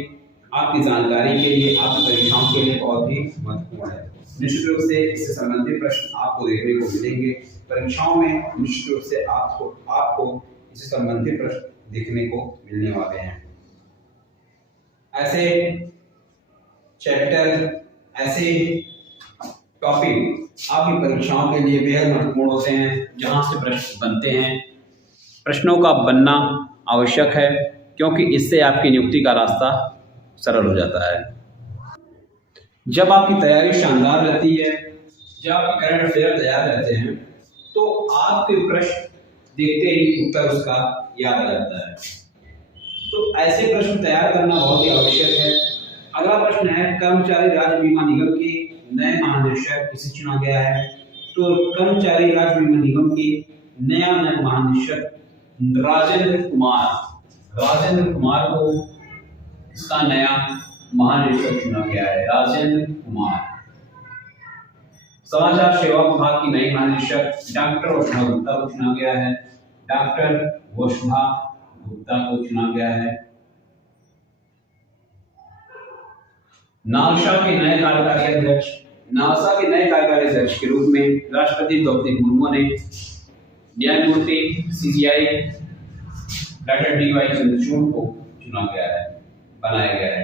आपकी जानकारी के लिए, आपकी परीक्षाओं के लिए बहुत ही महत्वपूर्ण है। निश्चित रूप से इससे संबंधित प्रश्न आपको देखने को मिलेंगे परीक्षाओं में। निश्चित रूप से आपको इससे संबंधित प्रश्न देखने को मिलने वाले हैं। ऐसे चैप्टर, ऐसे टॉपिक आपकी परीक्षाओं के लिए बेहद महत्वपूर्ण होते हैं, जहां से प्रश्न बनते हैं। प्रश्नों का बनना आवश्यक है क्योंकि इससे आपकी नियुक्ति का रास्ता सरल हो जाता है। जब आपकी तैयारी शानदार रहती है, जब आपके करंट अफेयर तैयार रहते हैं, तो आपके प्रश्न देखते ही उत्तर उसका याद आ जाता है। तो ऐसे प्रश्न तैयार करना बहुत ही आवश्यक है। अगला प्रश्न है, कर्मचारी राज्य बीमा निगम के नए महानिदेशक किसे चुना गया है? तो कर्मचारी राज्य बीमा निगम के नया महानिदेशक राजेंद्र कुमार को इसका नया महानिदेशक चुना गया है। राजेंद्र कुमार। समाचार सेवा विभाग की नई महानिदेशक डॉक्टर वसुधा गुप्ता को चुना गया है। डॉक्टर वसुधा गुप्ता को चुना गया है। नालसा के नए कार्यकारी अध्यक्ष के रूप में राष्ट्रपति द्रौपदी मुर्मू ने न्यायमूर्ति CJI डॉक्टर DY चंद्रचूड़ को बनाया गया है।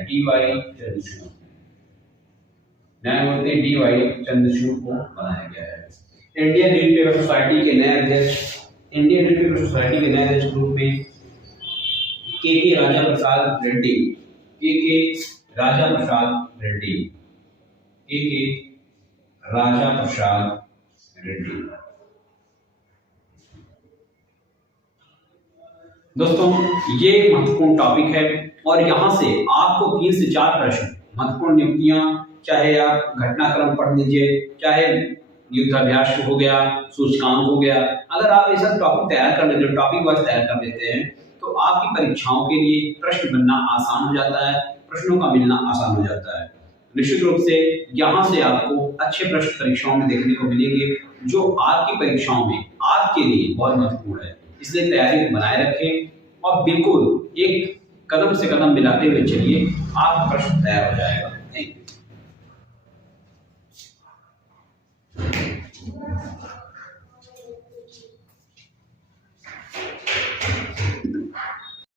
न्यायमूर्ति DY चंद्रचूड़ को बनाया गया है। इंडियन न्यूज़पेपर सोसाइटी के नए अध्यक्ष के रूप में के राजा प्रसाद रेड्डी। दोस्तों, ये महत्वपूर्ण टॉपिक है और यहाँ से आपको 3 से 4 प्रश्न महत्वपूर्ण नियुक्तियां, चाहे आप घटनाक्रम पढ़ लीजिए, चाहे युद्धाभ्यास हो गया, सूचकांक हो गया, अगर आप ये सब टॉपिक तैयार कर लेते हो, टॉपिक वाइज तैयार कर लेते हैं, तो आपकी परीक्षाओं के लिए प्रश्न बनना आसान हो जाता है, प्रश्नों का मिलना आसान हो जाता है। निश्चित रूप से यहाँ से आपको अच्छे प्रश्न परीक्षाओं में देखने को मिलेंगे जो आपकी परीक्षाओं में आपके लिए बहुत महत्वपूर्ण है। इसलिए तैयारी बनाए रखें और बिल्कुल एक कदम से कदम मिलाते हुए चलिए, आपका प्रश्न तैयार हो जाएगा।